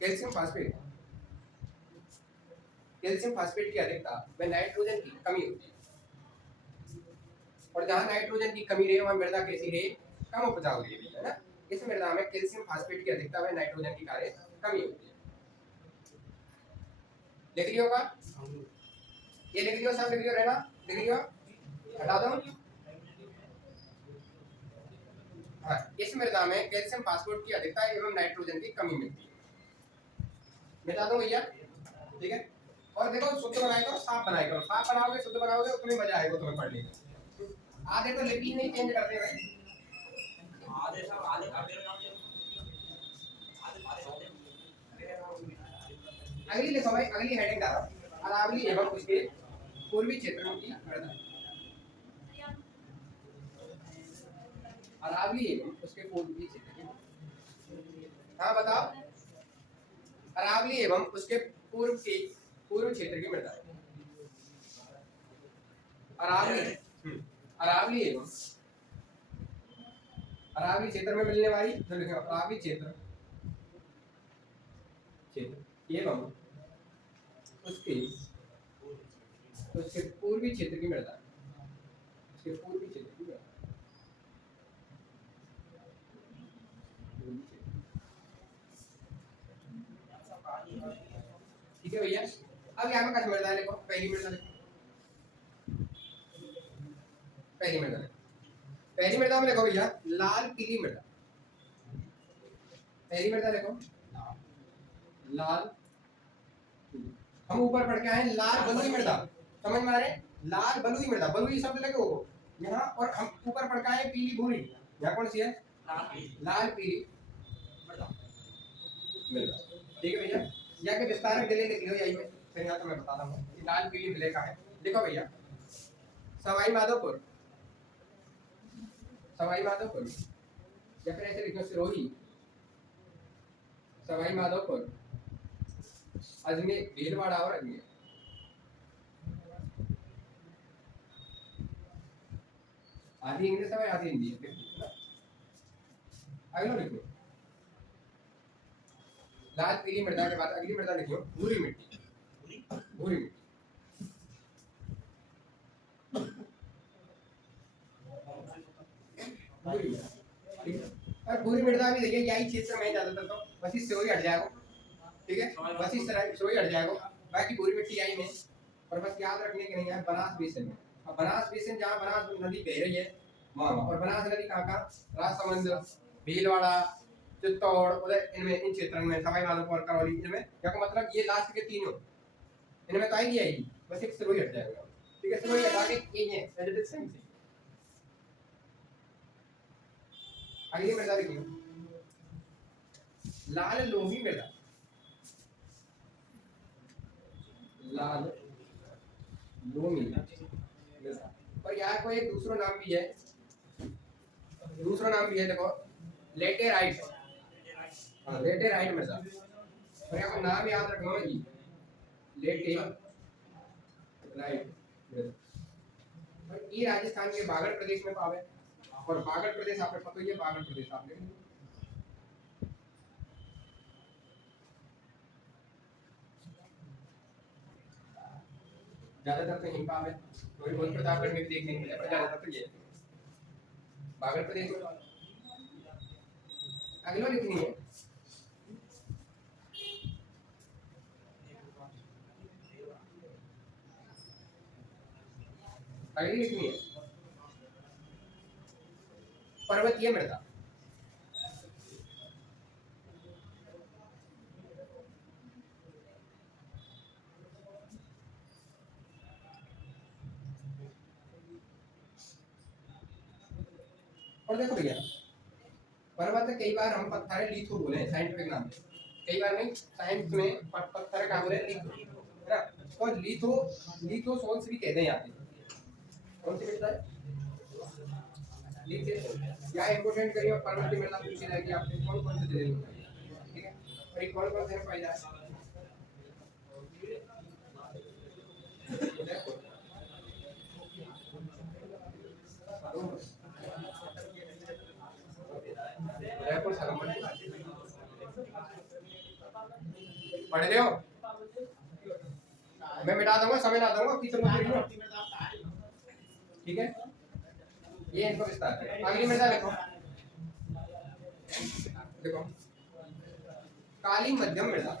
calcium phosphate, calcium phosphate की अधिकता व नाइट्रोजन की कमी होती है। और जहाँ नाइट्रोजन की कमी रहे वहाँ मृदा कैसी रहे, कम उपजाऊ रहे, है ना। इस मृदा में कैल्शियम फास्फेट की अधिकता व नाइट्रोजन की कार्य कमी होती है। लिख लियो का, ये लिख लियो, सब लिख लियो, रहना लिख लियो, हटा दो। हाँ, इस मृदा में कैल्शियम फास्फेट की अधिकता एवं नाइट्रोजन की कमी मिलती है। मिटा दो भैया, ठीक है। और देखो शुद्ध बनाए करो, साफ बनाए करो, साफ बनाओगे शुद्ध बनाओगे उतनी मजा आएगा तुम्हें पढ़ने में। आधे तो लिपि नहीं चेंज करते भाई, आधे सब आधे आधे अगली लिखो भाई, अगली हेडिंग डालो, अरावली एवं उसके पूर्वी क्षेत्रों की मृदा। अरावली एवं उसके पूर्वी क्षेत्र की, हाँ बताओ, अरावली एवं उसके पूर्व क्षेत्र की मृदा। अरावली एवं अरावली क्षेत्र में मिलने वाली, तो लिखो अरावली क्षेत्र एवं उसके पूर्वी क्षेत्र की मृदा, उसके पूर्वी क्षेत्र की मृदा। ठीक है भैया, अब यहाँ में कस मृदा लिखो, पहली मृदा लिखो, पहली मृदा लिखो, पहली मृदा में लिखो भैया लाल पीली मृदा। पहली मृदा लिखो लाल, हम ऊपर पढ़ के आए लाल बलुई मृदा, समझ में आ रहे हैं, लाल बलुई मृदा, बलुई शब्द लगे हो यहाँ, और हम ऊपर पढ़ के आए पीली भूरी, यहाँ कौन सी है, लाल पीली मृदा। ठीक है भैया, या के विस्तार के लिए लिख लो यही में, फिर यहाँ तो मैं बताता हूँ लाल पीली विलय का है। देखो भैया सवाई माधोपुर, सवाई माधोपुर, या फिर ऐसे लिखो सिरोही, सवाई माधोपुर, अजमेर, भीलवाड़ा और अजमेर। आधी इंग्लिश है आधी हिंदी है, अगला लिखो लाल पीली मृदा के बाद अगली मृदा लिखो भूरी मिट्टी, भूरी मिट्टी, भूरी मृदा। ठीक है, और भूरी मृदा भी देखिए यही क्षेत्र में ज्यादातर तो वैसी सिरोही हट जाएगा, ठीक है, वैसी सिरोही हट जाएगा, बाकी भूरी मिट्टी आई में। और बस याद रखने के नहीं है बनास बेसिन में, अब बनास बेसिन जहाँ बनास नदी बह रही है वहाँ, और बनास नदी कहाँ का, राजसमंद, भीलवाड़ा, चित्तौड़, उधर इनमें, इन क्षेत्रों में, सवाई माधोपुर, करौली, इनमें क्या मतलब ये लास्ट के तीनों इनमें तो आई आएगी, बस एक सिरोही हट जाएगा। ठीक है, सिरोही हटा के ये है सेम से। अगली मृदा देखिए लाल लोही मृदा, लाल लोमी मृदा, और यहाँ को एक दूसरा नाम भी है, दूसरा नाम भी है देखो लेटेराइट, हाँ लेटेराइट मृदा, और यहाँ को नाम याद रखना है जी, लेटेराइट मृदा। ये राजस्थान के बागड़ प्रदेश में पावे, और बागड़ प्रदेश आपने पता ही है, बागड़ प्रदेश आपने ज्यादातर तो यहीं पावे, कोई बहुत प्रतापगढ़ में भी देखने को मिला, पर ज्यादातर तो ये बागड़ प्रदेश में। अगला लिखनी है अगली लिखनी है पर्वतीय मृदा, और देखो भैया पर्वत कई बार हम पत्थर लिथो बोले साइंटिफिक नाम, कई बार नहीं साइंस में पत्थर का बोले लिथो, है ना, और लिथो लिथोसोल्स भी कहते हैं यहाँ पे, कौन सी मिलता है लिख दे या इंपोर्टेंट करिए परवर्ती मृदा पूछी जाएगी आपसे कौन कौन से जिले में, ठीक है, और ये कौन कौन से फायदा है। उदयपुर सरमंडी पढ़ रहे हो, मैं मिटा दूंगा, समय ना दूंगा, पीछे मत देखो, ठीक है। ये इनको विस्तार है। अगली मृदा देखो, देखो काली मध्यम मृदा,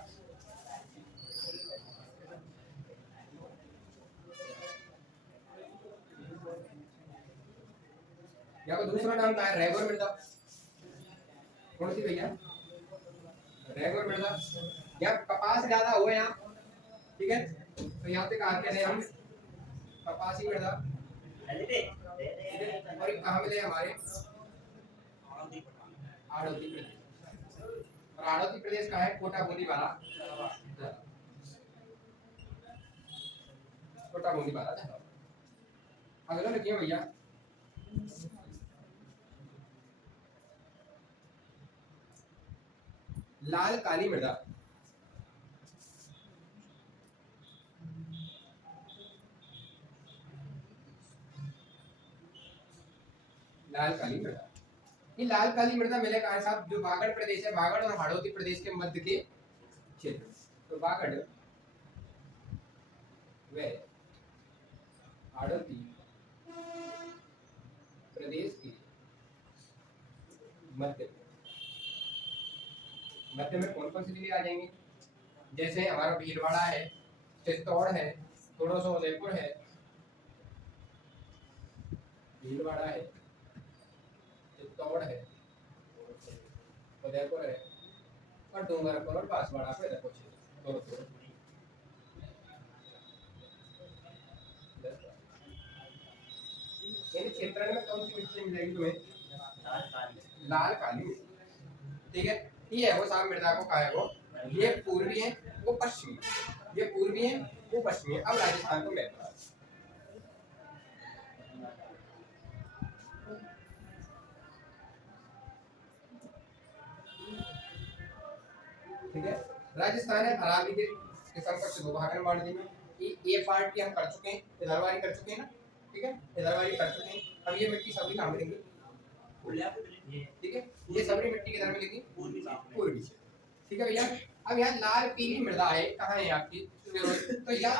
या को दूसरा नाम क्या है, रेगुर मृदा। कौन सी भैया, रेगुर मृदा। या कपास ज्यादा हुआ यहाँ, ठीक है, तो यहाँ पे कहा कहते हैं हम कपासी मृदा। और ये कहाँ मिले हमारे, आड़ोती प्रदेश, और आड़ोती प्रदेश का है कोटा बूंदी वाला, कोटा बूंदी वाला। अगला लिखिए भैया, लाल काली मृदा, लाल काली मृदा। ये लाल काली मृदा मिले कहाँ है साहब, जो बागड़ प्रदेश है, बागड़ और हाड़ौती प्रदेश के मध्य के क्षेत्र, तो बागड़ व हाड़ौती प्रदेश के मध्य में कौन कौन से जिले आ जाएंगे, जैसे हमारा भीलवाड़ा है, चित्तौड़ है, थोड़ा सा उदयपुर है, भीलवाड़ा है, चित्तौड़ है, उदयपुर है, और डूंगरपुर और बांसवाड़ा पे देखो क्षेत्र। इन क्षेत्रों में कौन सी मिट्टी मिलेगी तुम्हें, लाल काली, ठीक है। ये है वो साहब मृदा को, कहा है वो, ये पूर्वी है वो पश्चिमी, ये पूर्वी है वो पश्चिमी है। अब राजस्थान को मैप, ठीक है। राजस्थान है अरावली के समकक्ष दो भाग में बांट दी। ये पार्ट की हम कर चुके हैं, इधरवारी कर चुके हैं ना, ठीक है, इधरवारी कर चुके हैं। अब ये मिट्टी सबरी कहाँ मिलेगी, ठीक है, ये सबरी मिट्टी किधर मिलेगी, पूर्वी, ठीक है भैया। अब यहाँ लाल पीली मृदा है, कहाँ है आपकी, तो यहाँ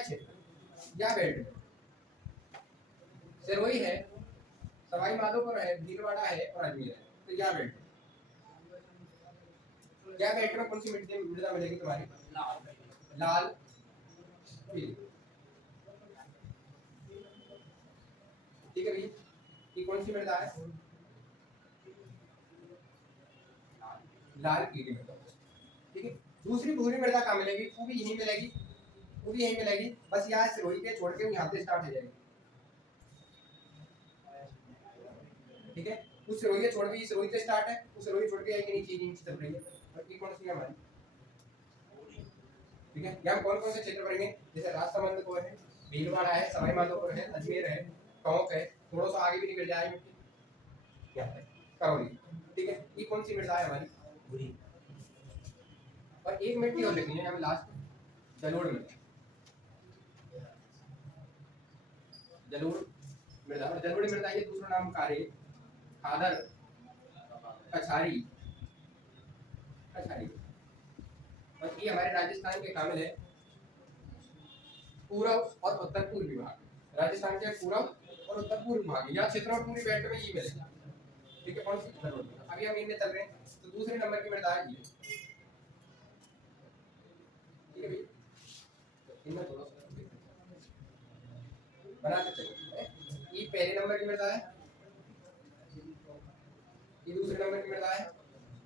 क्षेत्र, या बेल्ट में सिरोही है, सवाई माधोपुर है, भीलवाड़ा है और अजमेर है, तो या बेल्ट, या बेल्ट में कौन सी मिट्टी मृदा मिलेगी तुम्हारी, लाल पीली, ठीक है भैया। ये कौन सी मृदा है, लाल पीली मृदा, ठीक है। दूसरी भूरी मृदा कहाँ मिलेगी, वो भी यहीं मिलेगी, वो भी यहीं मिलेगी, बस यहाँ सिरोही के छोड़ के यहाँ से स्टार्ट हो जाएगी, ठीक है। उस सिरोही छोड़ के, सिरोही से स्टार्ट है, उस सिरोही छोड़ के नीचे नीचे चल रही है, और ये कौन सी है हमारी, ठीक है। यहाँ कौन कौन से क्षेत्र पड़ेंगे, जैसे राजसमंद को है, भीलवाड़ा है, सवाई माधोपुर है, अजमेर है, टोंक है, थोड़ा सा आगे भी निकल जाए मिट्टी, क्या है करौली, ठीक है। ये कौन सी मृदा है हमारी, और एक मिट्टी और लिखनी है हमें लास्ट, जलोढ़ मृदा, जलोढ़ मृदा। और जलोढ़ मृदा ये दूसरा नाम कारे, खादर, कछारी, और ये हमारे राजस्थान के काबिल है पूर्व और उत्तर पूर्व विभाग, राजस्थान के पूर्व और उत्तर पूर्व विभाग, या क्षेत्र और पूरी बेल्ट में ये मिलेगा, ठीक है। कौन सी, अभी हम इनमें चल रहे हैं, तो दूसरे नंबर की मृदा है ये, ठीक है भैया। इनमें थोड़ा सा बनाते चलिए, ये पहले नंबर की मृदा है, ये दूसरे नंबर की मृदा है,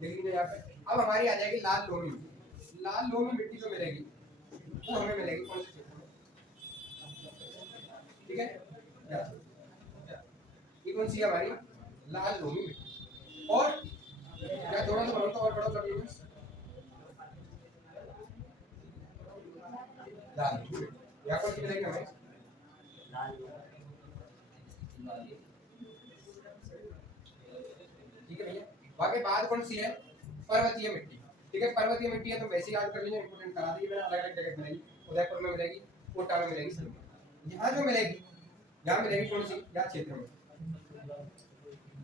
देख लीजिए यहाँ पे। अब हमारी आ जाएगी लाल लोमी मिट्टी, लाल लोमी मिट्टी जो मिलेगी वो हमें मिलेगी कौन से क्षेत्र में, ठीक है। ये कौन सी है हमारी, लाल लोमी मिट्टी। और क्या थोड़ा सा बढ़ो तो और बड़ा कर लीजिए, लाल लोमी मिट्टी, यहाँ कौन सी मिलेगी हमें, वहां के बाद कौन सी है? पर्वतीय मिट्टी। ठीक है, पर्वतीय मिट्टी है तो वैसे याद कर लीजिए, इंपोर्टेंट करा दी मैंने, अलग अलग जगह मिलेगी, उदयपुर में मिलेगी, कोटा में मिलेगी, सलमान। यहाँ जो मिलेगी, यहाँ मिलेगी कौन सी? या क्षेत्र में,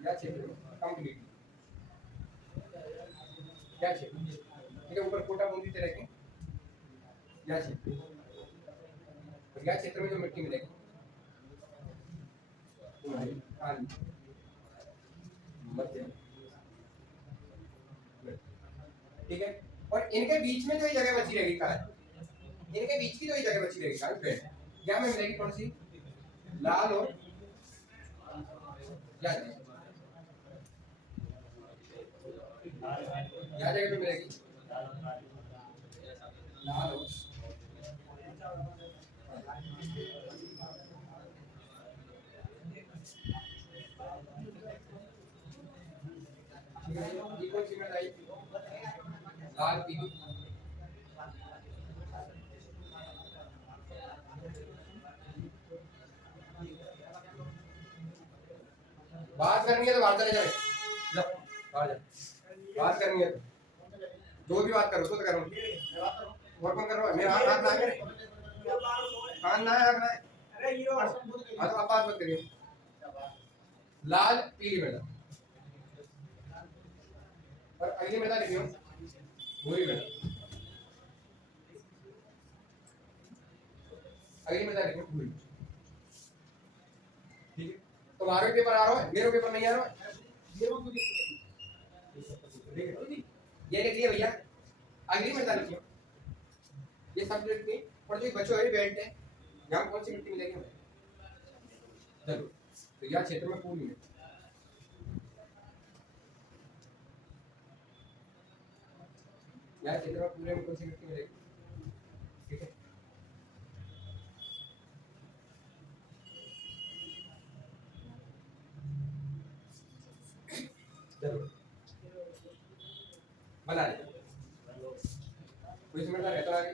या क्षेत्र में कंप्लीट, या क्षेत्र। ठीक है, ऊपर कोटा बूंदी से रखें, या क्षेत्र, और या क्षेत्र में जो मिट्टी मिलेगी काली, मध्यम, ठीक है। और इनके बीच में जो ये जगह बची रहेगी कहाँ है? इनके बीच की जो ये जगह बची रहेगी कहाँ पे? यहाँ में मिलेगी कौन सी? लाल और या जगह पे मिलेगी लाल और ये कौन सी मिल आई? लाल पीली, बात करनी है तो बाहर चले जाए, जा बाहर जा, बात करनी है तो जो भी बात करो तो करो, और कौन कर रहा है? मेरा हाथ ना करे, कान ना है, अरे हीरो हाँ तो अब बात मत करिए। लाल पीली मृदा, और अगली मृदा लिखियो भूरी मृदा, अगली मृदा लिखियो भूरी। ठीक है, तुम्हारे पेपर आ रहा है, मेरे पेपर नहीं आ रहा है, ये लिख लिया भैया। अगली मृदा लिखियो, ये सब लिख के, और जो बच्चों है बेल्ट है, यहाँ कौन सी मिट्टी मिलेगी हमें? चलो तो यह क्षेत्र में पूरी है, यह क्षेत्र में पूरे में कौन सी मिट्टी मिलेगी? ठीक है, चलो बना ले, कोई समझता रहता आगे।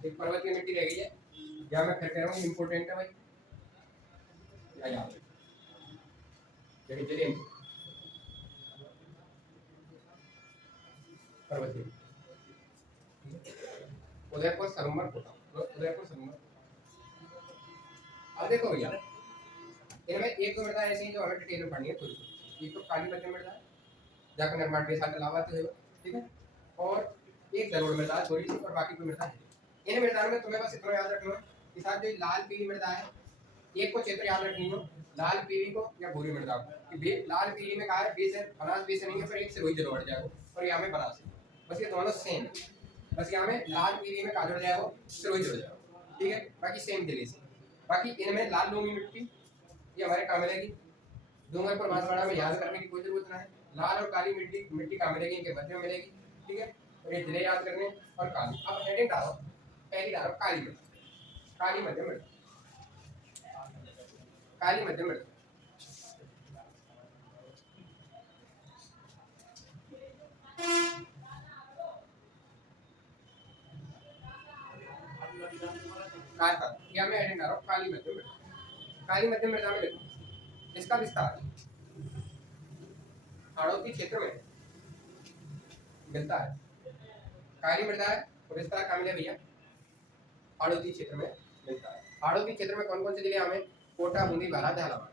एक पर्वतीय मिट्टी रह गई है, या मैं फिर कह रहा हूँ इम्पोर्टेंट है भाई, या याद रखिए, चलिए पर्वतीय, उदयपुर सरुमर कोटा, उदयपुर सरुमर। अब देखो भैया, इनमें एक तो मृदा ऐसी है जो हमें डिटेल में पढ़नी है थोड़ी, एक तो काली मध्यम मृदा है, जहाँ पर निर्माण के साथ अलावा है, ठीक है, और एक जरूर मृदा थोड़ी सी, और बाकी कोई मृदा है। इन मृदाओं में तुम्हें बस इतना याद रखना है कि साथ जो लाल पीली मृदा है, एक को क्षेत्र याद रखनी हो, लाल पीली को या भूरी मृदा को, कि लाल पीली में कहा है बी से बनास बी से नहीं है, पर एक से रोही जरूर बढ़ जाएगा, और यहाँ में बनास है, बस ये दोनों सेम, बस यहाँ में लाल पीली में कहा जुड़ जाएगा, सिरोही जुड़ जाएगा, ठीक है, बाकी सेम दिल्ली से। बाकी इनमें लाल लूंगी मिट्टी, ये हमारे काम मिलेगी, डूंगरपुर बांसवाड़ा में याद करने की कोई जरूरत ना है। लाल और काली मिट्टी मिट्टी कहाँ मिलेगी? इनके मध्य में मिलेगी, ठीक है, और ये जिले याद करने, और काली। अब हेडिंग डालो, पहली डालो काली मिट्टी, काली मध्यम मिट्टी, काली मध्यम मिट्टी, या मैं हेडिंग डालो काली मध्यम मिट्टी, काली मध्यम मृदा में देखो इसका विस्तार हाड़ौती क्षेत्र में मिलता है, काली मृदा है और विस्तार कहाँ मिले भैया? हाड़ौती क्षेत्र में मिलता है। हाड़ौती क्षेत्र में कौन कौन से जिले हमें? कोटा, बूंदी, बारां, झालावाड़,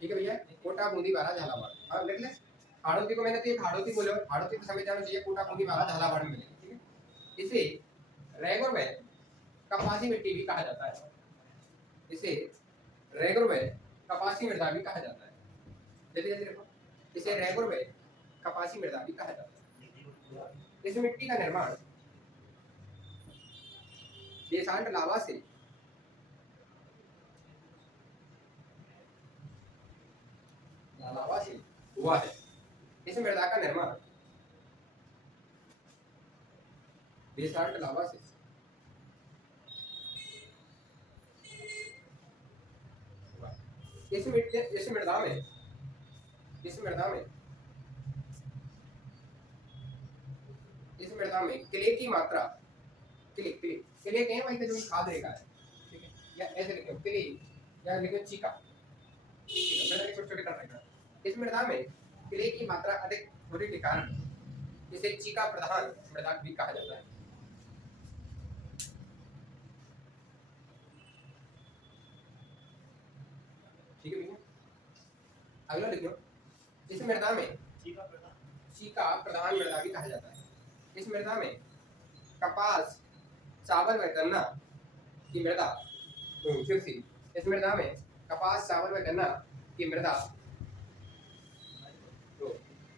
ठीक है भैया, कोटा, बूंदी, बारां, झालावाड़। अब लिख ले, हाड़ौती को मैंने तो एक हाड़ौती बोले, हाड़ौती को समझ जाना चाहिए, कोटा, बूंदी, बारां, झालावाड़ में मिलेगी, ठीक है। इसे रेगुर में कपासी मिट्टी भी कहा जाता है, इसे रेगुर में कपासी मृदा भी कहा जाता है, जल्दी जल्दी देखो, इसे रेगुर में कपासी मृदा भी कहा जाता है। इस मिट्टी का निर्माण बेसाल्ट लावा से हुआ है। इस मृदा का निर्माण बेसाल्ट लावा से इस मृदा में इस मृदा में क्ले की मात्रा, क्ले कहें वहीं पे जो खाद रेखा है, ठीक है, या ऐसे लिखो क्ले या लिखो चीका, छोटे-छोटे कर रखना। इस मृदा में क्ले की मात्रा अधिक होने के कारण इसे चीका प्रधान मृदा भी कहा जाता है। ठीक है भैया, अगला लिख लो। इस मृदा में चीका प्रधान मृदा भी कहा जाता है। इस मृदा में कपास, चावल व गन्ना की मृदा, कृषि, इस मृदा में कपास, चावल व गन्ना की मृदा,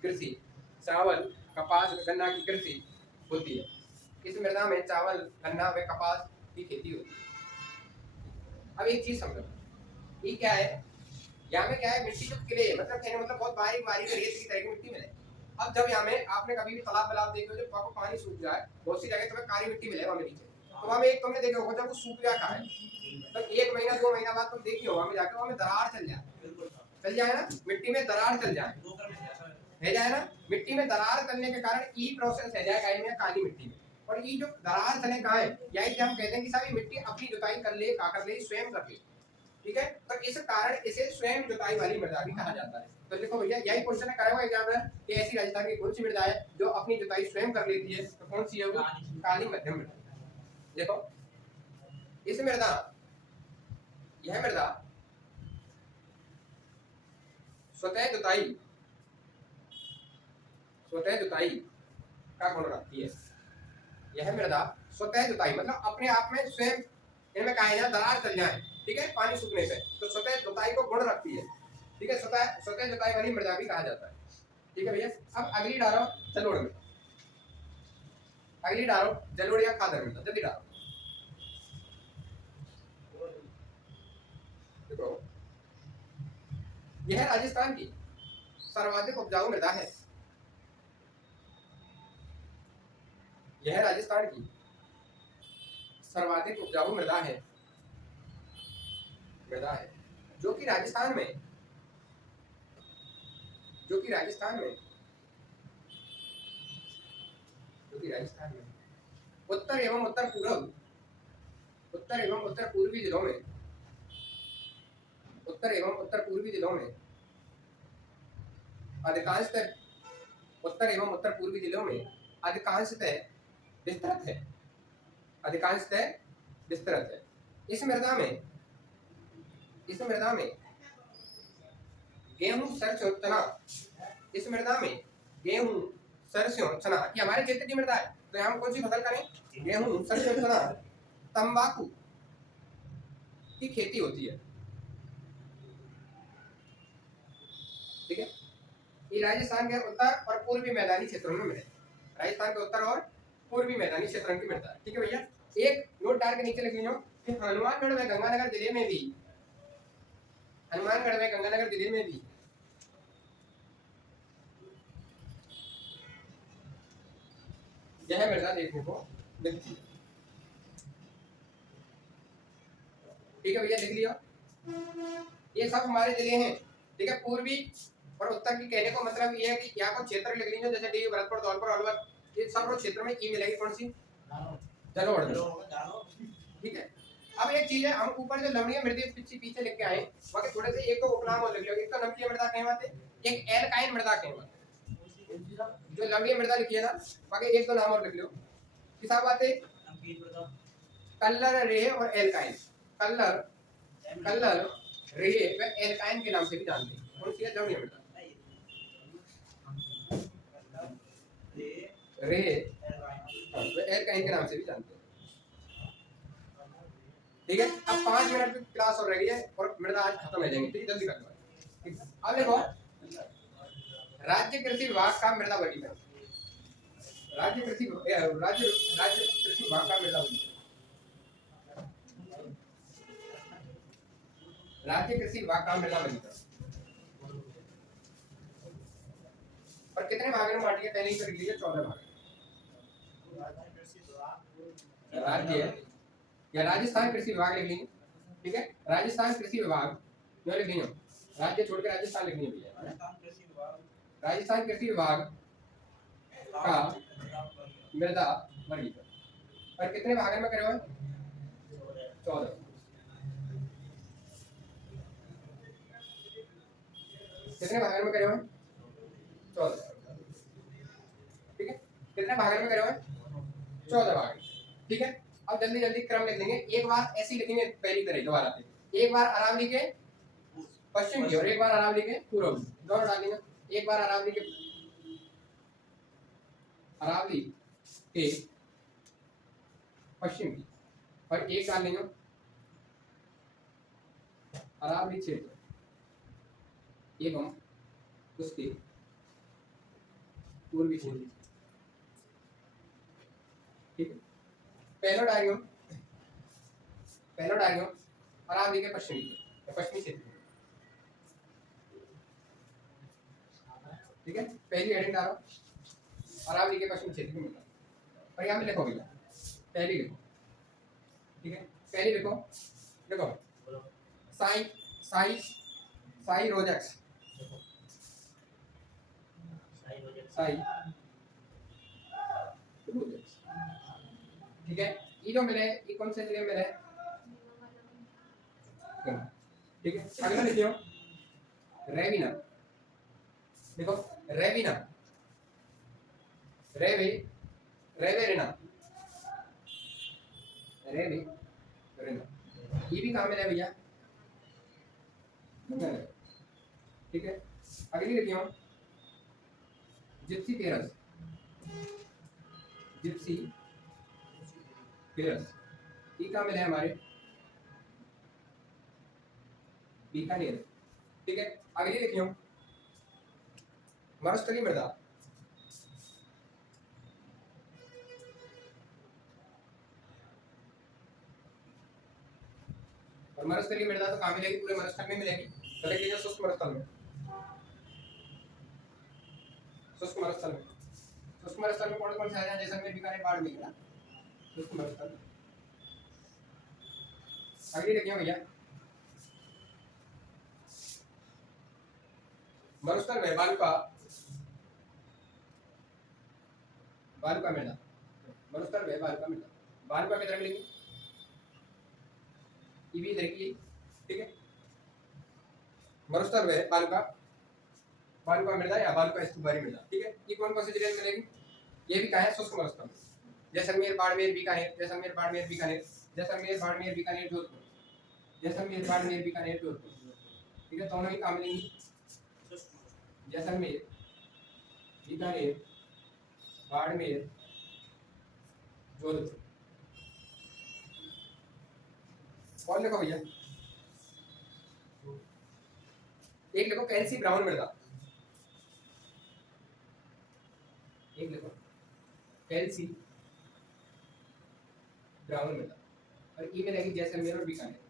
कृषि, चावल, कपास व गन्ना की कृषि होती है। इस मृदा में चावल, गन्ना व कपास की खेती होती है। अब एक चीज समझो, ये क्या है, यहाँ में क्या है, मिट्टी जो क्ले है, मतलब कहने मतलब बहुत बारीक बारीक रेत की तरह की मिट्टी मिले। अब जब यहाँ में आपने कभी भी तालाब बलाब देखे हो, जब आपको पानी सूख जाए, बहुत सी जगह तुम्हें काली मिट्टी मिले वहाँ में नीचे, तो वहाँ में एक तुमने देखे होगा जब वो सूख जाता है, तो 1 महीना 2 महीना बाद तुम देखिए वहाँ में जाकर वहाँ में दरार चल जाए ना, मिट्टी में दरार चल जाए, है जाए ना, मिट्टी में दरार चलने के कारण ई प्रोसेस है जाए में काली मिट्टी में। और ये जो दरार चले कहाँ है, यही हम कहते हैं कि सारी मिट्टी अपनी जुताई कर ले, का कर ले, स्वयं कर ले, ठीक है, तो इस कारण इसे स्वयं जुताई वाली मृदा भी कहा जाता है। तो देखो भैया, यही क्वेश्चन करा हुआ एग्जाम में कि ऐसी राजस्थान की कौन सी मृदा है जो अपनी जुताई स्वयं कर लेती है, तो कौन सी है वो, काली मध्यम मृदा। देखो इस मृदा, यह मृदा स्वतः जुताई का गुण रखती है। यह मृदा स्वतः जुताई मतलब अपने आप में स्वयं, इनमें कहा है दरार चल जाए, ठीक है, पानी सूखने से, तो स्वतः जुताई को गुण रखती है, ठीक है, स्वतः जुताई वाली मृदा भी कहा जाता है। ठीक है भैया, अब अगली डालो जलोढ़ में, अगली डालो जलोढ़ या खादर मृदा, जल्दी डालो। देखो यह राजस्थान की सर्वाधिक उपजाऊ मृदा है। यह राजस्थान की सर्वाधिक उपजाऊ मृदा है जो कि राजस्थान में उत्तर एवं उत्तर पूर्वी जिलों में अधिकांशतः विस्तृत है। इस मृदा में गेहूं, सरसों, चना, इस मृदा में गेहूं, सरसों, चना, ये हमारे क्षेत्र की मृदा है, तो यहाँ हम कौन सी फसल करें, गेहूं, सरसों, चना, तंबाकू की खेती होती है। ठीक है, ये राजस्थान के उत्तर और पूर्वी मैदानी क्षेत्रों में मिले, राजस्थान के उत्तर और पूर्वी मैदानी क्षेत्रों की मृदा है। ठीक है भैया, एक नोट डाल के नीचे लिख लीजिए कि हनुमानगढ़ में गंगानगर जिले में भी यह मृदा देखने को मिलती है। ठीक है भैया, लिख लिया, ये सब हमारे जिले हैं। ठीक है, पूर्वी और उत्तर की कहने को मतलब ये है कि यहाँ को क्षेत्र लिख लीजिए, जैसे डी, भरतपुर, धौलपुर, अलवर, ये सब क्षेत्र में ई मिलेगी, कौन सी, जलोढ़। ठीक है, अब एक चीज है, हम ऊपर जो लवणीय मृदा पीछे लिख के आए, वहाँ थोड़े से एक तो उपनाम और लिख लो, एक तो नमकीय मृदा कहवाते, एक एल्काइन मृदा कहवाते। जो लवणीय मृदा लिखी है ना, वहाँ एक तो नाम और लिख लो, किसा बातें, कल्लर, रेह और एल्काइन। कल्लर, रेह व एल्काइन के नाम से भी जानते हैं। कौन सी है लवणीय मृदा, रेह व एल्काइन के नाम से भी जानते हैं। ठीक है, अब 5 मिनट की क्लास और रह गई है और मृदा आज खत्म हो जाएगी, ठीक है, जल्दी कर दो। अब देखो राज्य कृषि विभाग का मृदा वर्गीकरण, राज्य कृषि विभाग का मृदा वर्गीकरण, राज्य कृषि विभाग का मृदा वर्गीकरण, और कितने भाग में बांटी है, पहले ही कर लीजिए, 14 भाग। राज्य या राजस्थान कृषि विभाग लिख लीजिए। ठीक है, राजस्थान कृषि विभाग जो लिख लीजिए, राज्य छोड़कर राजस्थान लिख लीजिए, राजस्थान कृषि विभाग का मृदा वर्गीकरण और कितने भागों में करे हुए? 14। कितने भागों में करे हुए? 14। ठीक है, कितने भागों में करे हुए? 14 भाग। ठीक है, अब जल्दी जल्दी क्रम लिख लेंगे। एक बार ऐसे ही लिखेंगे पहली तरह दोबारा से। एक बार अरावली के पश्चिम की और एक बार अरावली के पूर्व की, दोनों डालेंगे। एक बार अरावली के पश्चिम की और एक डाल लेंगे अरावली क्षेत्र एवं उसके पूर्वी क्षेत्र। ठीक है, पहला डायग्राम अरावली के पश्चिमी क्षेत्र। ठीक है, पहली हेडिंग डालो अरावली के पश्चिमी क्षेत्र में और यहाँ पे लिखो भैया पहली लिखो। ठीक है, पहली लिखो देखो साई रोजेक्स ठीक है, ये जो मिले ये कौन से जगह मिले? ठीक है, अगला लिखियो रेविना। देखो रेविना रेवेरिना ये भी कहाँ मिला है भैया? ठीक है, अगली लिखियो जिप्सी पेरस ये कहाँ मिला है हमारे? बीकानेर। ठीक है, अगली लिखियो मरुस्थलीय मृदा। और मरुस्थलीय मृदा तो कहाँ मिलेगी? पूरे मरुस्थल में मिलेगी। तो लिख लीजिए शुष्क मरुस्थल में। शुष्क मरुस्थल में कौन कौन से आ जाए? जैसलमेर, बीकानेर, बाड़मेर ना शुष्क मरुस्थल। अगली देखिए भैया मरुस्थल में बालुका मृदा। मरुस्थल में बालुका की तरह मिलेगी। ये भी इधर की। ठीक है, मरुस्थल में बालुका मृदा या बालुका स्तूपारी मृदा। ठीक है, ये कौन कौन से जिले में मिलेगी? ये भी कहाँ है? शुष्क मरुस्थल। जैसलमेर, बाड़मेर, बीकानेर, जैसलमेर, बाड़मेर, बीकानेर, जैसलमेर, बाड़मेर, बीकानेर, जोधपुर, जैसलमेर, बाड़मेर, बीकानेर, जोधपुर। ठीक है, दोनों ही कहाँ मिलेंगी? जैसलमेर, बीकानेर, बाड़मेर, जोधपुर। और लिखो भैया एक लिखो कैल्सी ब्राउन मृदा। एक लिखो कैल्सी ब्राउन मृदा और ई में रहेगी जैसलमेर और बीकानेर।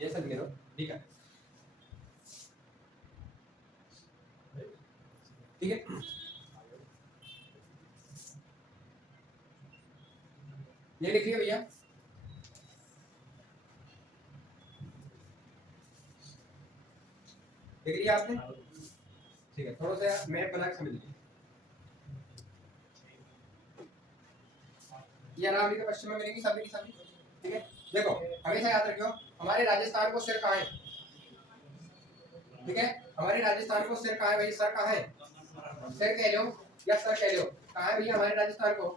जैसलमेर और बीकानेर। ठीक है, ये लिख लिया भैया। लिख लिया आपने? ठीक है, थोड़ा सा मैप बना के समझ लीजिए। ये अरावली के पश्चिम में मिलेगी सभी की सभी। ठीक है, देखो हमेशा याद रखियो हमारे राजस्थान को सिर कहाँ है? ठीक है, हमारे राजस्थान को सिर कहाँ है भाई? सर कहाँ है? सिर कह लो या सर कह लो, कहाँ है भैया हमारे राजस्थान को?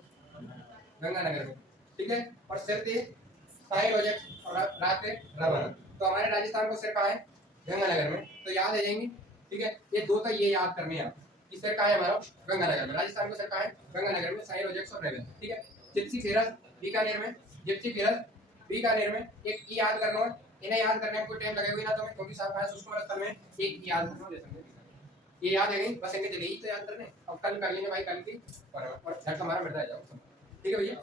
गंगानगर में। ठीक है, और सिर थे साई रोजेक्स और रात थे रवाना। तो हमारे राजस्थान को सिर कहाँ है? गंगानगर में। तो याद आ जाएंगी। ठीक है, ये दो तो ये याद करने हैं कि सिर कहाँ है हमारा? गंगानगर में। राजस्थान को सिर कहाँ है? गंगानगर में, साई रोजेक्स और रेवेन। ठीक है, जिप्सी फेरस बीकानेर में, जिप्सी फेरस बीकानेर में। एक की याद करना है, इन्हें याद करने में कोई टाइम लगेगा ना, तो मैं क्योंकि साहब है शुष्क मरुस्थल में एक की याद करना जैसे ये याद है गई बस इनके चले ही तो याद करने। अब कल कर लेंगे भाई, कल की और झट हमारा मृदा जाओ। ठीक है भैया।